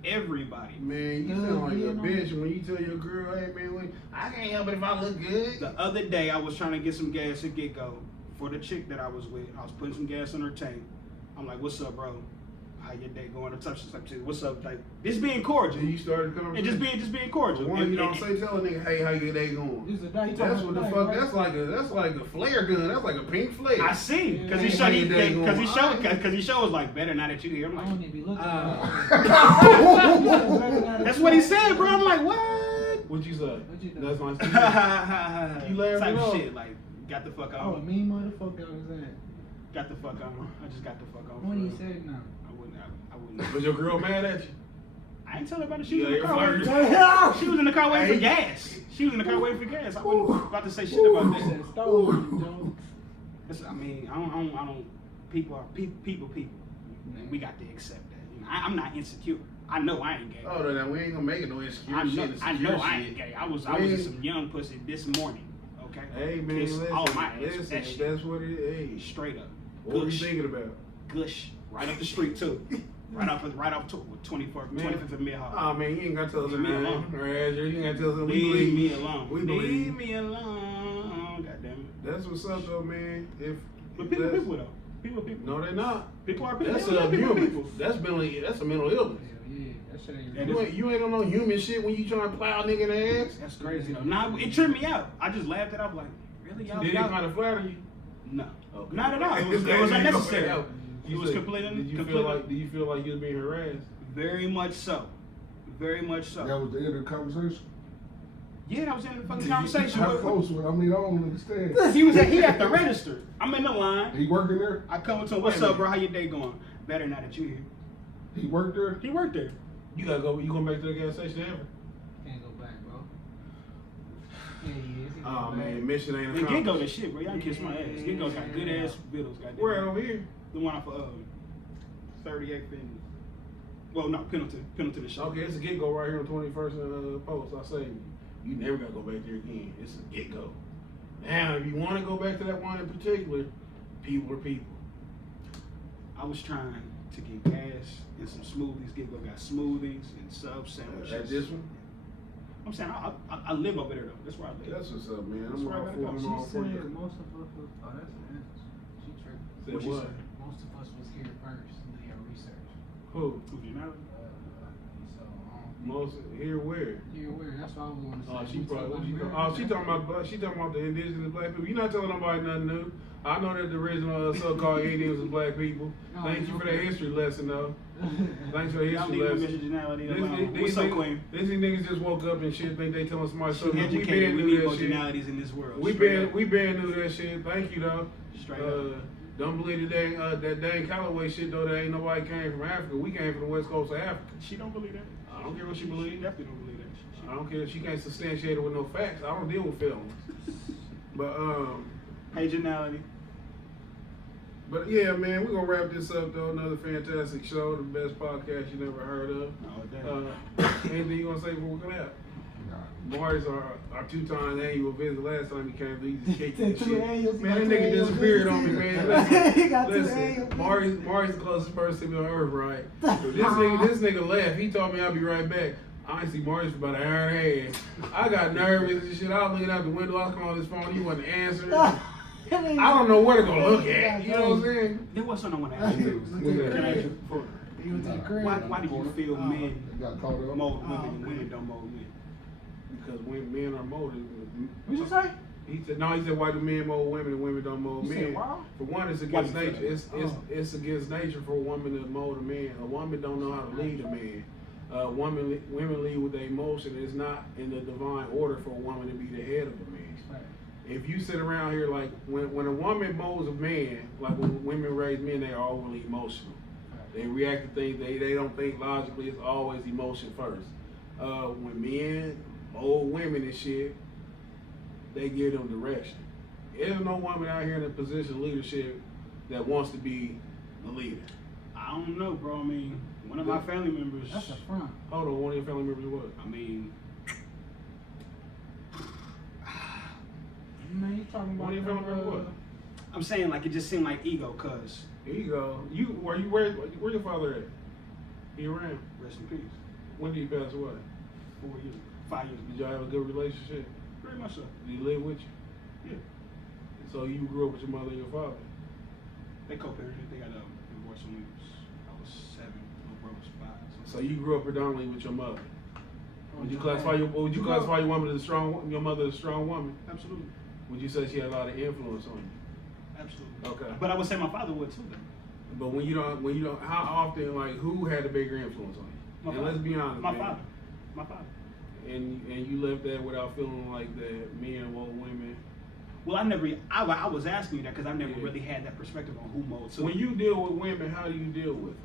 everybody. Man, you sound like a bitch when you tell your girl, hey man, I can't help it if I look good. The other day I was trying to get some gas at Get-Go for the chick that I was with. I was putting some gas in her tank. I'm like, what's up, bro? How your day going? What's up? Like, just being cordial. And you started coming. And just being cordial. One, you don't say tell a nigga, hey, how your day going? That's what the fuck. Right? That's like a flare gun. That's like a pink flare. I see, because he showed like better now that you here. I'm like, I don't even be looking. That's what he said, bro. I'm like, what? What you say? That's my shit. You laughed type of shit like. Got the fuck on. Oh, mean motherfucker was that. Got the fuck on. I just got the fuck on. What do you say now? I wouldn't. Was your girl mad at you? I ain't tell her about it. She was in the car. She was in the car waiting for gas. She was in the car waiting for gas. I wasn't about to say shit about that. I mean, I don't. People are people. We got to accept that. You know, I'm not insecure. I know I ain't gay. Oh, no, we ain't gonna make it no insecure shit. I know I ain't gay. I was in some young pussy this morning. Okay. Hey man, listen, that's what it is. Straight up. What were you thinking about? Gush. Right up the street too. right off 25th of Mid-Hall. Oh man, you ain't gotta tell us Leave me alone. You ain't gotta tell us Leave me alone. We believe. Leave me alone. God damn it. That's what's up though, man. But people though. People. No, they're not. People are people. That's Yeah, a people. human. That's a mental illness. Yeah, that shit ain't And real. You ain't on no human shit when you trying to plow a nigga in the ass. That's crazy though. Nah, it tripped me out. I just laughed it off like, really, y'all? Did it y'all? kind of flatter you? No, Okay. not at all. It was unnecessary. It was completely. Did you feel like you was being harassed? Very much so. Very much so. That was the end of the conversation. Yeah, that was in the fucking conversation. How close was it? I mean, I don't understand. He at the register. I'm in the line. He working there? I come to him, what's up, bro? How your day going? Better now that you here. He worked there? He worked there. You gotta go. You going back to the gas station ever? Can't go back, bro. Yeah, he is. He Oh go man, back. mission ain't And accomplished. Giggo that shit, bro. Y'all kiss my ass. Giggo's got good ass videos. Goddamn. Where at over here? The one off of 38th and Pendleton and shit. Okay, it's a get-go right here on 21st and Post. I say, you never gotta go back there again. It's a get-go. Now, if you want to go back to that one in particular, people are people. I was trying to get gas and some smoothies. Giggo got smoothies and sub sandwiches. At this one? I'm saying I live over there though. That's where I live. That's what's up, man. That's I'm where I all gotta for go. I'm all She for said you. most of us was, oh, that's an answer. She tricked. Said What she what? said? Most of us was here first, do your research. Who? Who you know? So, Most here where? you're aware, that's what I was going to say. Oh, she We probably. talking She about talking about. She talking about the indigenous black people. You're not telling nobody nothing new. I know that the original so-called Indians was black people. No, Thank you for that history lesson, though. Thanks for the Y'all history leave lesson. emotionality alone. What's up, Queen? These niggas just woke up and shit. Think they telling somebody She something. We educated. been We knew need that shit. emotionalities in this world. We Straight up. been knew that shit. Thank you though. Straight up. Don't believe that dang Callaway shit though. That ain't nobody came from Africa. We came from the west coast of Africa. She don't believe that. I don't care what she She believes. definitely don't believe that. I don't care if she can't substantiate it with no facts. I don't deal with feelings. But Hey, Janality. But yeah, man, we're gonna wrap this up though. Another fantastic show, the best podcast you never heard of. Oh, damn. Anything you gonna say before we come out? Nah. Maury's our 2-time annual visit. Last time he came, he just kicked that Two shit. annuals, he Man, got that two nigga annuals disappeared visits on me, too. man. He got two Listen, annuals Maury's the closest person to me on earth, right? But this nigga left. He told me I'll be right back. I ain't see Maury for about an hour and a half. I got nervous and shit. I was looking out the window. I was calling his phone. He wasn't answering. I don't know where to go look at. You know what I'm saying? There was something I want to ask you. Can I ask you before? You went to the crib. Why do you feel men Got caught up. mold women and women don't mold men? Because when men are molded. What you say? He said, why do men mold women and women don't mold You said men? why? For one, it's Why against you feel nature. that? It's against nature for a woman to mold a man. A woman don't know how to lead a man. Women lead with their emotion. It's not in the divine order for a woman to be the head of a man. If you sit around here like when a woman molds a man, like when women raise men, they are overly emotional. They react to things they don't think logically. It's always emotion first. When men mold women and shit, they give them direction. There's no woman out here in a position of leadership that wants to be the leader. I don't know, bro. I mean, one of my family members. That's a front. Hold on, one of your family members what? I mean, Man, you talking about One of your family members what? I'm saying like it just seemed like ego, cause Here you go. Where your father at? He around. rest in peace. When did he pass away? 4 years, 5 years. Did y'all have a good relationship? Very much so. Did he live with you? Yeah. So you grew up with your mother and your father. They co-parented. They got divorced when I was 7. My brother was 5. So you grew up predominantly with your mother. Would you classify your mother as a strong woman? Absolutely. Would you say she had a lot of influence on you? Absolutely. Okay. But I would say my father would too. Then. But when you don't, how often, like, who had a bigger influence on you? My And father. let's be honest, My man. father. My father. And you left that without feeling like that men mold women. Well, I was asking you that because I never Yeah. really had that perspective on who molds. So When you deal with women, how do you deal with them?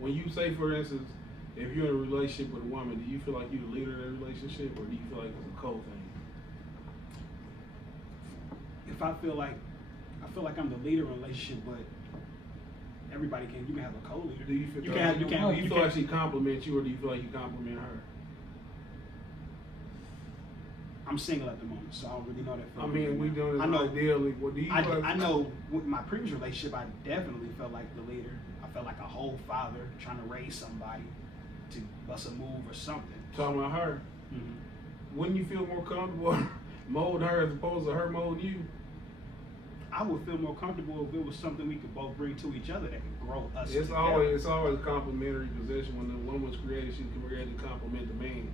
When you say, for instance, if you're in a relationship with a woman, do you feel like you're the leader of that relationship, or do you feel like it's a co-thing? if I feel like I'm the leader in a relationship, but everybody you can have a co-leader. Do you feel you can like she compliments you, or do you feel like you compliment her? I'm single at the moment, so I don't really know that. I mean, we doing I this know. ideally. What do you? I know with my previous relationship, I definitely felt like the leader. I felt like a whole father trying to raise somebody to bust a move or something. Talking about her, Mm-hmm. wouldn't you feel more comfortable molding her as opposed to her molding you? I would feel more comfortable if it was something we could both bring to each other that could grow us. It's together. always a complimentary position. When the woman was created, she was created to complement the man,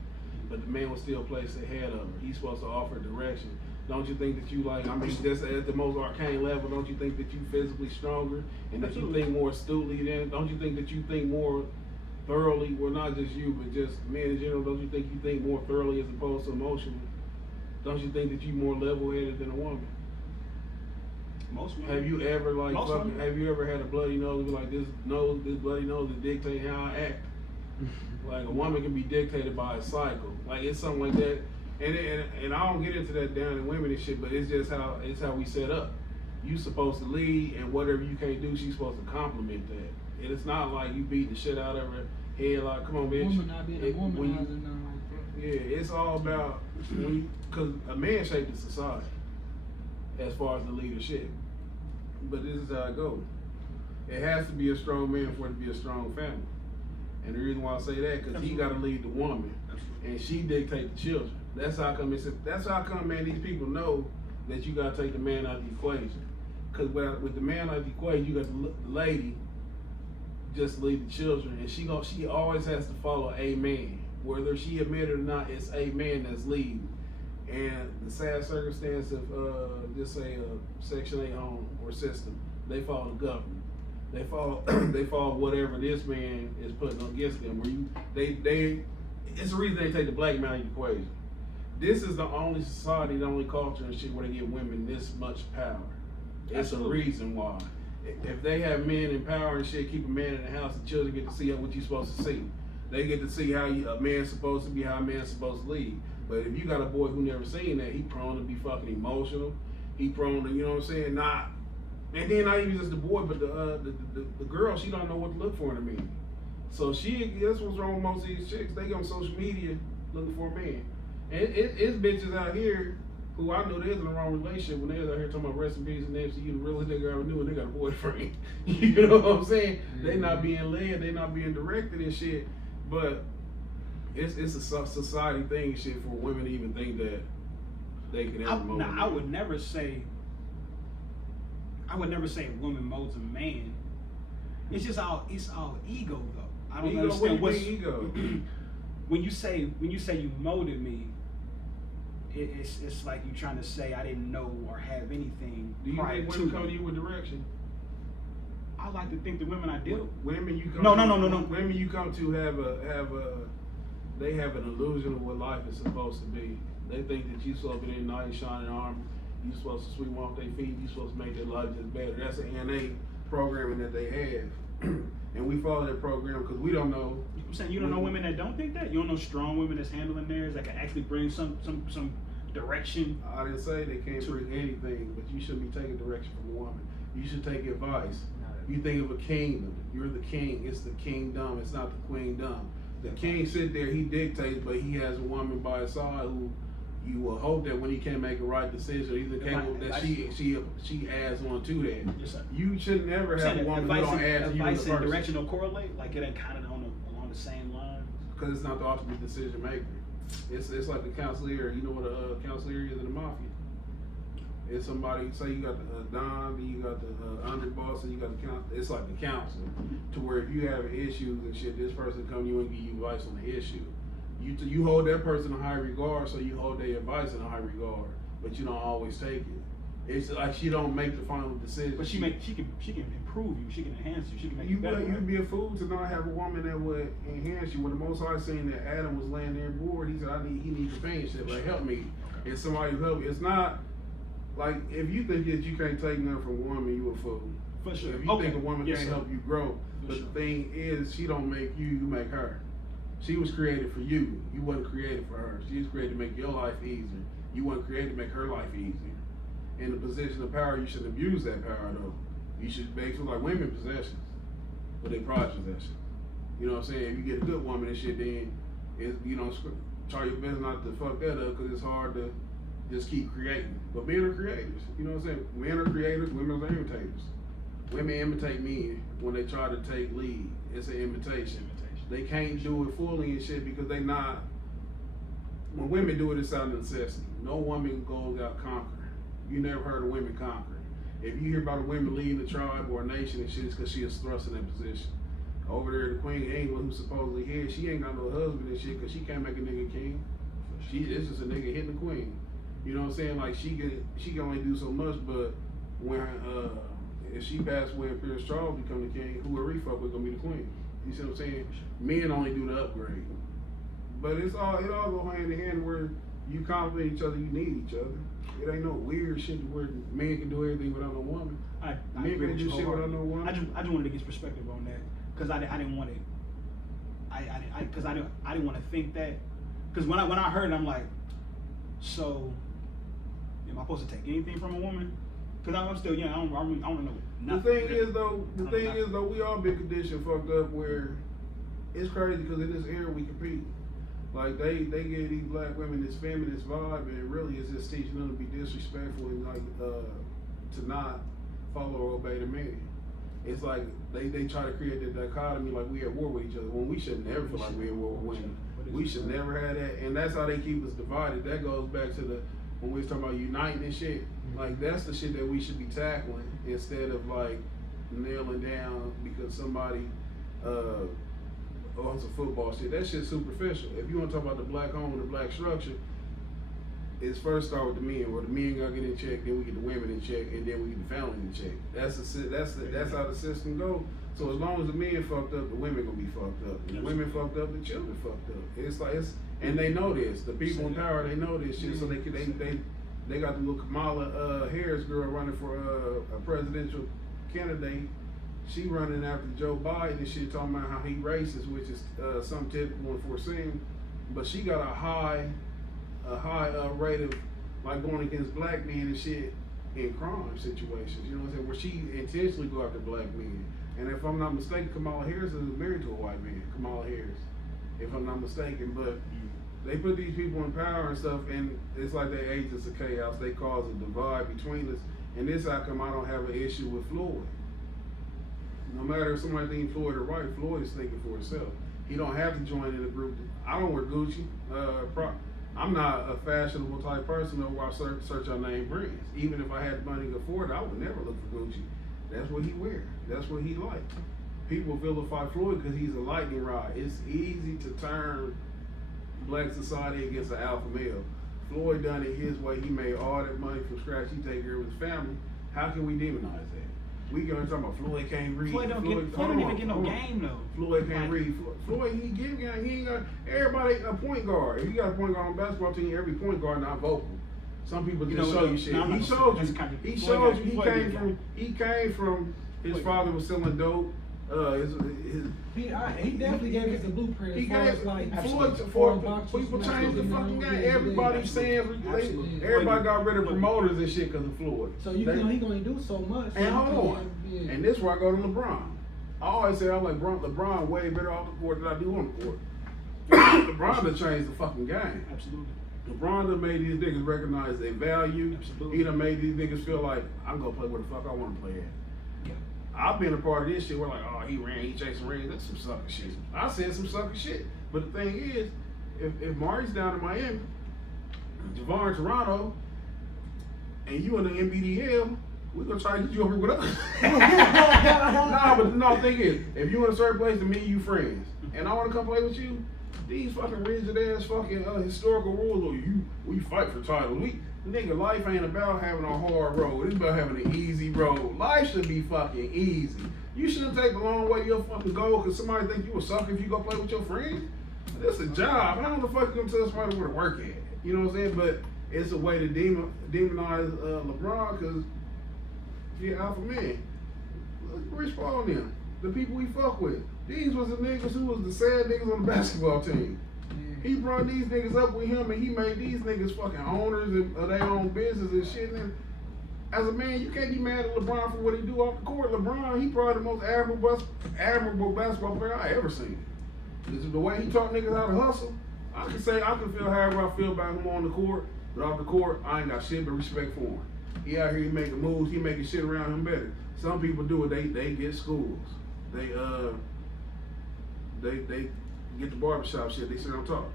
but the man was still placed ahead of her. He's supposed to offer direction. Don't you think that you like? I mean, just at the most arcane level, don't you think that you physically stronger and that you think more astutely? Then don't you think that you think more thoroughly? Well, not just you, but just men in general. Don't you think you think more thoroughly as opposed to emotionally? Don't you think that you more level-headed than a woman? Most women. Have you ever like Most fucking, women. have you ever had a bloody nose be like this bloody nose that dictate how I act? Like a woman can be dictated by a cycle. Like it's something like that. And I don't get into that down in women and shit, but it's just how we set up. You supposed to lead, and whatever you can't do, she's supposed to compliment that. And it's not like you beat the shit out of her head like, come on, bitch. Woman not being a womanizer, nothing like that. Yeah, it's all about because a man shaped the society as far as the leadership. But this is how it goes. It has to be a strong man for it to be a strong family. And the reason why I say that, because he got to lead the woman, and she dictate the children. That's how come man, these people know that you got to take the man out of the equation. Because with the man out of the equation, you got the lady just lead the children, and she always has to follow a man. Whether she admit it or not, it's a man that's leading. And the sad circumstance of just say a Section 8 home or system, they follow the government. They follow whatever this man is putting against them. It's the reason they take the black man out of the equation. This is the only society, the only culture and shit where they give women this much power. It's a reason why. If they have men in power and shit, keep a man in the house, the children get to see what you're supposed to see. They get to see how a man's supposed to be, how a man's supposed to lead. But if you got a boy who never seen that, he prone to be fucking emotional. He prone to, you know what I'm saying, and then not even just the boy, but the girl, she don't know what to look for in a man. So that's what's wrong with most of these chicks. They get on social media looking for a man. And it's bitches out here who I know they're in the wrong relationship when they're out here talking about rest in peace and MCU, the realest nigga I ever knew, and they got a boyfriend. You know what I'm saying? Mm-hmm. They not being led, they not being directed and shit. But it's a society thing and shit for women to even think that they can ever mold. Now, I would never say a woman molds a man. It's all ego though. I don't understand what's ego. When you say you molded me, it's like you trying to say I didn't know or have anything. Do you think women come to you with direction? I like to think the women I deal with. Women you come No. Women you come to they have an illusion of what life is supposed to be. They think that you supposed to be in knight in shining armor. You supposed to sweep them off their feet. You supposed to make their life just better. That's an innate programming that they have, and we follow that program because we don't know. I'm saying you don't know women that don't think that. You don't know strong women that's handling theirs that can actually bring some direction. I didn't say they can't bring anything, but you shouldn't be taking direction from a woman. You should take advice. You think of a kingdom. You're the king. It's the kingdom. It's not the queendom. The king sit there. He dictates, but he has a woman by his side who you will hope that when he can't make a right decision, either capable that she adds on to that. Yes, sir. You should never have a woman who don't add to you as a Advice and person. direction don't correlate. Like it ain't kind of along the same lines. Because it's not the ultimate decision maker. It's like a counselor. You know what a counselor is in the mafia? It's somebody, say you got the Don, then you got the underboss, and you got the counselor. It's like the counselor, to where if you have issues and shit, this person come to you and give you advice on the issue. You hold that person in high regard, so you hold their advice in high regard, but you don't always take it. It's like she don't make the final decision. But she can improve you. She can enhance you. She can make you better. You'd be a fool to not have a woman that would enhance you. When the Most High seen that Adam was laying there bored, he said, he needs companionship. Like, help me. And somebody who help me. It's not like if you think that you can't take nothing from a woman, you a fool. For sure. If you think a woman can't help you grow, but sure. The thing is, she don't make you. You make her. She was created for you. You wasn't created for her. She was created to make your life easier. You weren't created to make her life easier. In the position of power, you shouldn't abuse that power though. You should make it like women possessions, but they prized possessions. You know what I'm saying? If you get a good woman and shit, then it's, try your best not to fuck that up because it's hard to just keep creating. But men are creators. You know what I'm saying? Men are creators, women are imitators. Women imitate men when they try to take lead. It's an imitation. They can't do it fully and shit because they not. When women do it, it's out of necessity. No woman goes out conquering. You never heard of women conquering. If you hear about a woman leading a tribe or a nation and shit, it's because she is thrust in that position. Over there, the Queen of England, who's supposedly here, she ain't got no husband and shit because she can't make a nigga king. It's just a nigga hitting the queen. You know what I'm saying? Like she can only do so much, but when if she passed away and Prince Charles become the king, whoever he fuck with gonna be the queen. You see what I'm saying? Men only do the upgrade. But it all go hand in hand where you compliment each other, you need each other. It ain't no weird shit where men can do everything without no woman. Men can do shit without no woman. I just wanted to get his perspective on that because I didn't want it. I didn't want to think that because when I heard it, I'm like, so am I supposed to take anything from a woman? Because I'm still young. I don't know nothing. The thing is though, we all been conditioned fucked up where it's crazy because in this era we compete. Like they give these black women this feminist vibe, and really it's just teaching them to be disrespectful and like to not follow or obey the man. It's like they try to create the dichotomy like we at war with each other when we should never feel like we at war with women. We should never have that, and that's how they keep us divided. That goes back to when we was talking about uniting and shit. Like that's the shit that we should be tackling instead of like nailing down because somebody on some football shit. That shit's superficial. If you want to talk about the black home and the black structure, it's first start with the men, where the men gotta get in check, then we get the women in check, and then we get the family in check. That's how the system goes. So as long as the men fucked up, the women gonna be fucked up. And the women fucked up, the children fucked up. And they know this. The people in power, they know this shit. So they got the little Kamala Harris girl running for a presidential candidate. She running after Joe Biden and shit, talking about how he racist, which is something typical and foreseen. But she got a high rate of like going against black men and shit in crime situations. You know what I'm saying? Where she intentionally go after black men. And if I'm not mistaken, Kamala Harris is married to a white man. Kamala Harris, if I'm not mistaken. But they put these people in power and stuff, and it's like they agents of chaos. They cause a divide between us. And this how come I don't have an issue with Floyd. No matter if somebody thinks Floyd or right, Floyd is thinking for himself. He don't have to join in a group. I don't wear Gucci. I'm not a fashionable type person where I search on name brands. Even if I had the money to afford it, I would never look for Gucci. That's what he wear. That's what he like. People vilify Floyd because he's a lightning rod. It's easy to turn black society against an alpha male. Floyd done it his way. He made all that money from scratch. He take care of his family. How can we demonize that? We gonna talk about Floyd can't read. Floyd don't even get no game though. Floyd can't read. Floyd he give game. He ain't got everybody a point guard. If you got a point guard on a basketball team, every point guard not vocal. Some people just show you shit. He showed you. He showed you. He came from. His father was selling dope. He definitely gave us a blueprint. He as gave far as like people changed the fucking game. Everybody's saying everybody got rid of promoters and shit because of Floyd. So he can only do so much. And hold on. And this is where I go to LeBron. I always say I like LeBron way better off the court than I do on the court. LeBron done changed the fucking game. Absolutely. LeBron done made these niggas recognize their value. Absolutely. He done made these niggas feel like I'm gonna play where the fuck I want to play at. Yeah. I've been a part of this shit. We're like, oh, he chasing rings. That's some sucker shit. I said some sucker shit. But the thing is, if Marty's down in Miami, Javon in Toronto, and you in the NBDL, we're gonna try to get you over with us. But the thing is, if you in a certain place and me and you friends, and I wanna come play with you, these fucking rigid ass fucking historical rules, or we fight for titles. Nigga, life ain't about having a hard road. It's about having an easy road. Life should be fucking easy. You shouldn't take the long way to your fucking goal because somebody think you a sucker if you go play with your friends. This a job. How the fuck you gonna tell somebody where to work at? You know what I'm saying? But it's a way to demonize LeBron because he an alpha man. Look at Rich Paul and them. The people we fuck with. These was the niggas who was the sad niggas on the basketball team. He brought these niggas up with him and he made these niggas fucking owners of their own business and shit. And as a man, you can't be mad at LeBron for what he do off the court. LeBron, he probably the most admirable basketball player I ever seen. This is the way he taught niggas how to hustle. I can feel however I feel about him on the court, but off the court, I ain't got shit but respect for him. He out here making moves, he making shit around him better. Some people do it, they get schools. They get the barbershop shit, they sit on top.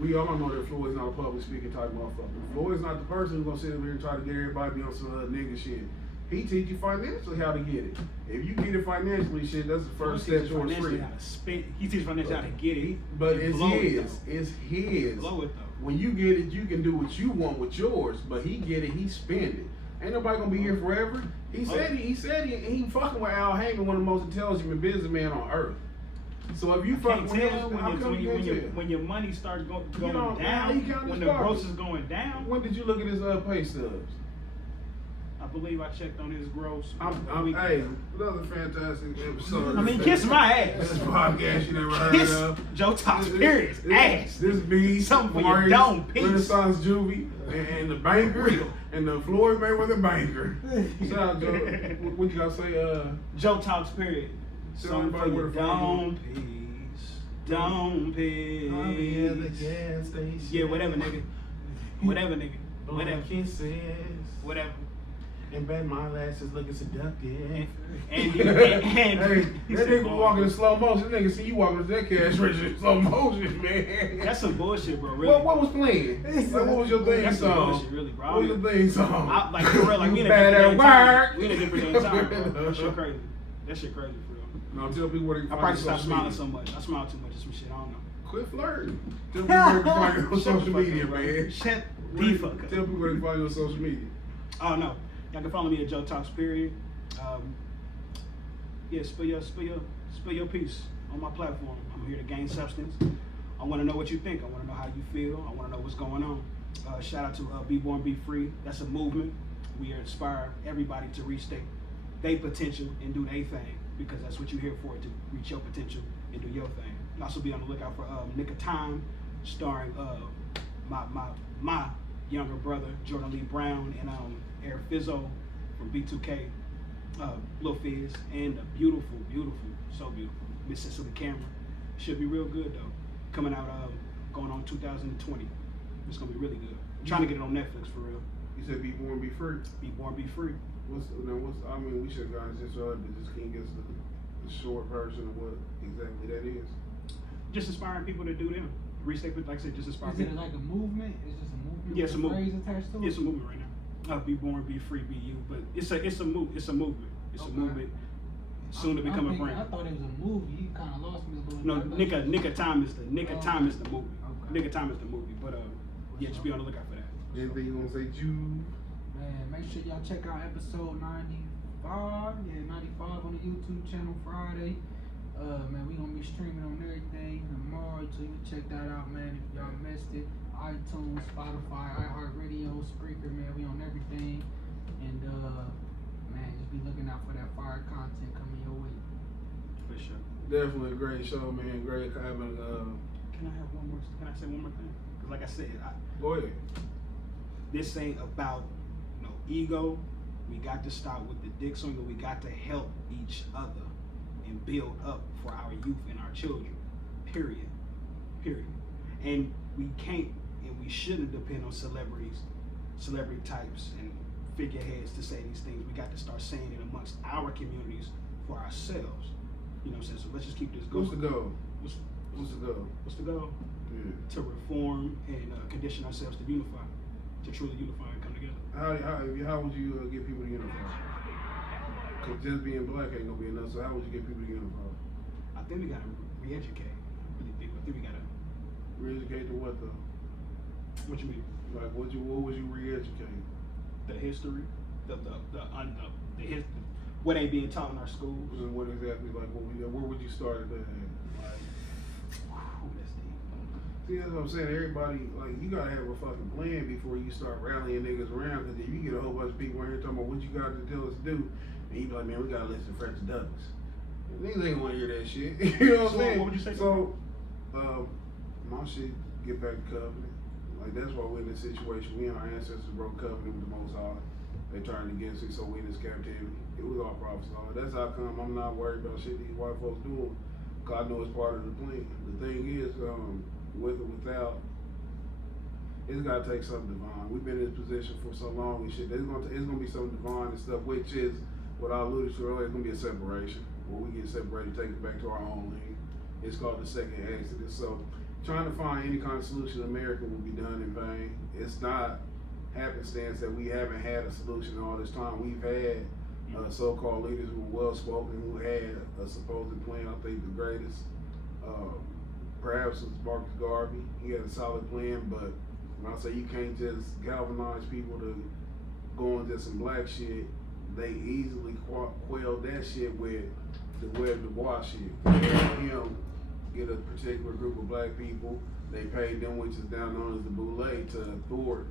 We all know that Floyd's not a public speaking type motherfucker. Floyd's not the person who's gonna sit over here and try to get everybody to be on some nigga shit. He teach you financially how to get it. If you get it financially, shit, that's the first step towards free. He teaches financially how to get it. But it's blow it, his. though. It's his. Blow it though. When you get it, you can do what you want with yours. But he get it, he spend it. Ain't nobody gonna be here forever. He said he fucking with Al Heyman, one of the most intelligent businessmen on earth. So if you fucking with him, when your money starts going know, down, how you when the start? gross is going down. When did you look at his pay stubs? I believe I checked on his gross. Hey, another fantastic episode. I mean, kiss my ass. This podcast you never heard Kiss of. Joe Talks Periods ass. This be Something for your Maurice, dome piece. Renaissance Juvie, and the banker, and the Floyd Mayweather banker. Shout out, Joe. What you gotta say? Joe Talks Period. Tell Something for everybody your where to find dome piece. Dome piece. I'll be at the gas station. Yeah, whatever, nigga. Whatever, nigga. Whatever. Kisses. Whatever. And bet my lashes looking seductive. And Hey, he that said, nigga "Boy, walking in slow motion. That nigga see you walking with that cash register in slow motion, man. That's some bullshit, bro. Really. What was playing? Like, what was your theme That's some song? bullshit, really, bro. What was your theme song? Like for real, like we in a Bad different at time. work. We in a different time, bro. That shit crazy. That shit crazy for real. No, tell people where they can I find probably you on stopped social smiling media. so much. I smile too much or some shit. I don't know. Quit flirting. Tell people where they can find you on social media, man. Shut Where the they- fuck up. Tell people where they can find you on social media. Oh no, y'all can follow me at Joe Talks Period. Yeah, spill your piece on my platform. I'm here to gain substance. I want to know what you think. I want to know how you feel. I want to know what's going on. Shout out to Be Born, Be Free. That's a movement. We inspire everybody to reach their potential and do their thing, because that's what you're here for, to reach your potential and do your thing. And also be on the lookout for Nick of Time, starring my younger brother Jordan Lee Brown and Eric Fizzo from B2K, Lil Fizz, and a beautiful, so beautiful Miss Cicely Cameron. Should be real good though. Coming out going on 2020. It's gonna be really good. I'm trying to get it on Netflix for real. You said be born, be free. Be Born, Be Free. I mean, we should have gotten this earlier, but just can you give us the short version of what exactly that is? Just inspiring people to do them. Reach their, like I said, just inspire Is it people. like a movement? Is this a movement? Yeah, it's a with movement. phrase attached to it? It's a movement right now. Be Born, Be Free, Be You. But it's a movement. It's a movement. Okay. Soon to become a I brand. thought it was a movie. You kind of lost me a little No, bit. Nick of Time is the movie. Okay. Nick of Time is the movie. But yeah, just be on the lookout for that. Anything you gonna say, Jude? Man, make sure y'all check out episode 95. Yeah, 95 on the YouTube channel Friday. Man, we gonna be streaming on everything tomorrow, so you can check that out, man. If y'all missed it, iTunes, Spotify, iHeartRadio, Spreaker, man, we on everything. And man, just be looking out for that fire content coming your way. For sure. Definitely a great show, man. Great having. Can I say one more thing? Because like I said, Go ahead. this ain't about no ego. We got to stop with the dick swinging. We got to help each other and build up for our youth and our children. Period. And we can't and we shouldn't depend on celebrity types and figureheads to say these things. We got to start saying it amongst our communities for ourselves. You know what I'm saying? So let's just keep this going. What's the goal? What's the goal? What's the goal? Yeah. To reform and condition ourselves to unify, to truly unify and come together. How would you get people to unify? Because just being black ain't gonna be enough. So how would you get people to unify? I think we gotta re-educate. I think we gotta. Re-educate to what though? What you mean? Like what would you re-educate? The history, what ain't being taught in our schools. And what exactly? Like where would you start at that? Like, That's deep. see, that's what I'm saying. Everybody, like, you gotta have a fucking plan before you start rallying niggas around. Because if you get a whole bunch of people in here talking about what you got to tell us to do, and you be like, man, we gotta listen to French Douglas. Niggas ain't wanna hear that shit. You know what I'm saying? What would you say? So, my shit, get back to covenant. Like, that's why we're in this situation. We and our ancestors broke covenant with the Most High. They turned against it, so we in this captivity. It was all prophesied. That's how come I'm not worried about shit these white folks doing. Cause I know it's part of the plan. The thing is, with or without, it's gotta take something divine. We've been in this position for so long and shit. It's gonna be something divine and stuff, which is what I alluded to earlier. It's gonna be a separation. Where we get separated, take it back to our own lane. It's called the second Exodus. So trying to find any kind of solution in America will be done in vain. It's not happenstance that we haven't had a solution all this time. We've had so-called leaders who were well-spoken, who had a supposed plan. I think the greatest, perhaps, was Marcus Garvey. He had a solid plan, but when I say you can't just galvanize people to go into some black shit, they easily quelled that shit with the Web Du Bois shit. Him get a particular group of black people, they paid them, which is now known as the Boule, to thwart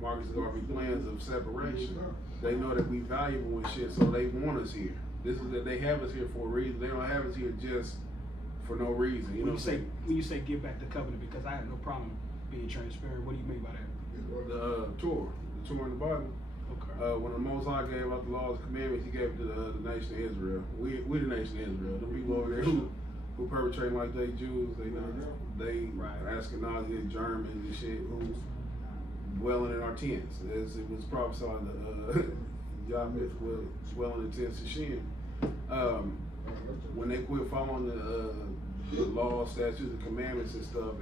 Marcus Garvey's plans of separation. They know that we valuable and shit, so they want us here. This is that they have us here for a reason. They don't have us here just for no reason. You know what I'm saying? When you say give back the covenant, because I have no problem being transparent, what do you mean by that? The Torah in the Bible. Okay. When the Most High gave out the laws and commandments, He gave it to the nation of Israel. We the nation of Israel. The people over there who perpetrate like they Jews, they Ashkenazi, Germans and shit who dwelling in our tents. As it was prophesied, Yahweh was dwelling in tents of Shem. When they quit following the laws, statutes, and commandments and stuff,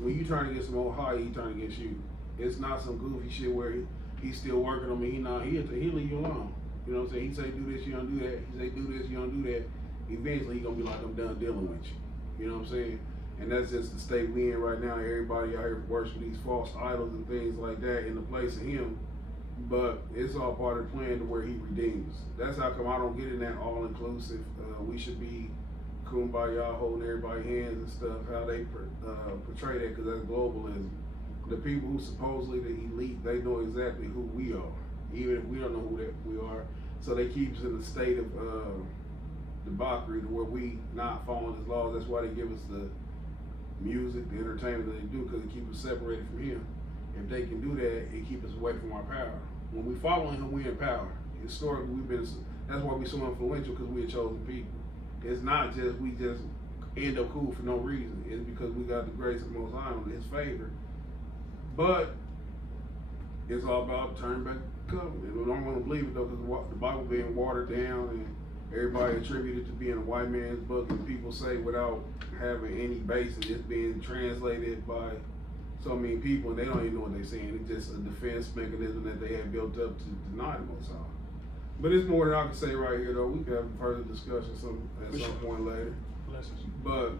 when you turn against the Most High, He turn against you. It's not some goofy shit where He's still working on me. He'll leave you alone. You know what I'm saying? He say do this, you don't do that. He say do this, you don't do that. Eventually, He gonna be like, I'm done dealing with you. You know what I'm saying? And that's just the state we in right now. Everybody out here worshiping these false idols and things like that in the place of Him. But it's all part of the plan to where He redeems. That's how come I don't get in that all-inclusive. We should be kumbaya, holding everybody's hands and stuff, how they portray that, because that's globalism. The people who supposedly the elite, they know exactly who we are, even if we don't know who we are. So they keep us in a state of debauchery to where we not following His laws. That's why they give us the music, the entertainment that they do, because it keeps us separated from Him. If they can do that, it keeps us away from our power. When we following Him, we in power. Historically, that's why we're so influential, because we're a chosen people. It's not just we just end up cool for no reason. It's because we got the grace of the Most High on His favor. But it's all about turning back the covenant. I don't want to believe it though, because the Bible being watered down and everybody attributed to being a white man's book, and people say without having any basis, it's being translated by so many people, and they don't even know what they're saying. It's just a defense mechanism that they have built up to deny the Most High. But it's more than I can say right here though. We can have a further discussion at some point later. Blessings. But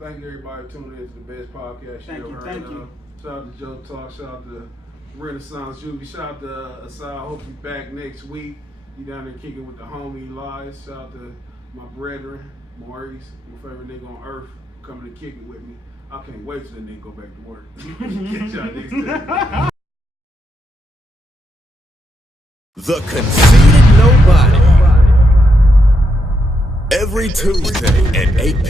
thank you everybody tuning in to the best podcast Thank you. Shout out to Joe Talk, shout out to Renaissance Juvie, shout out to Asai. I hope you back next week. You down there kicking with the homie Elias. Shout out to my brethren, Maurice, my favorite nigga on earth, coming to kick it with me. I can't wait till that nigga go back to work. Catch y'all next time. The Conceited Knowbody. Every Tuesday at 8 p.m.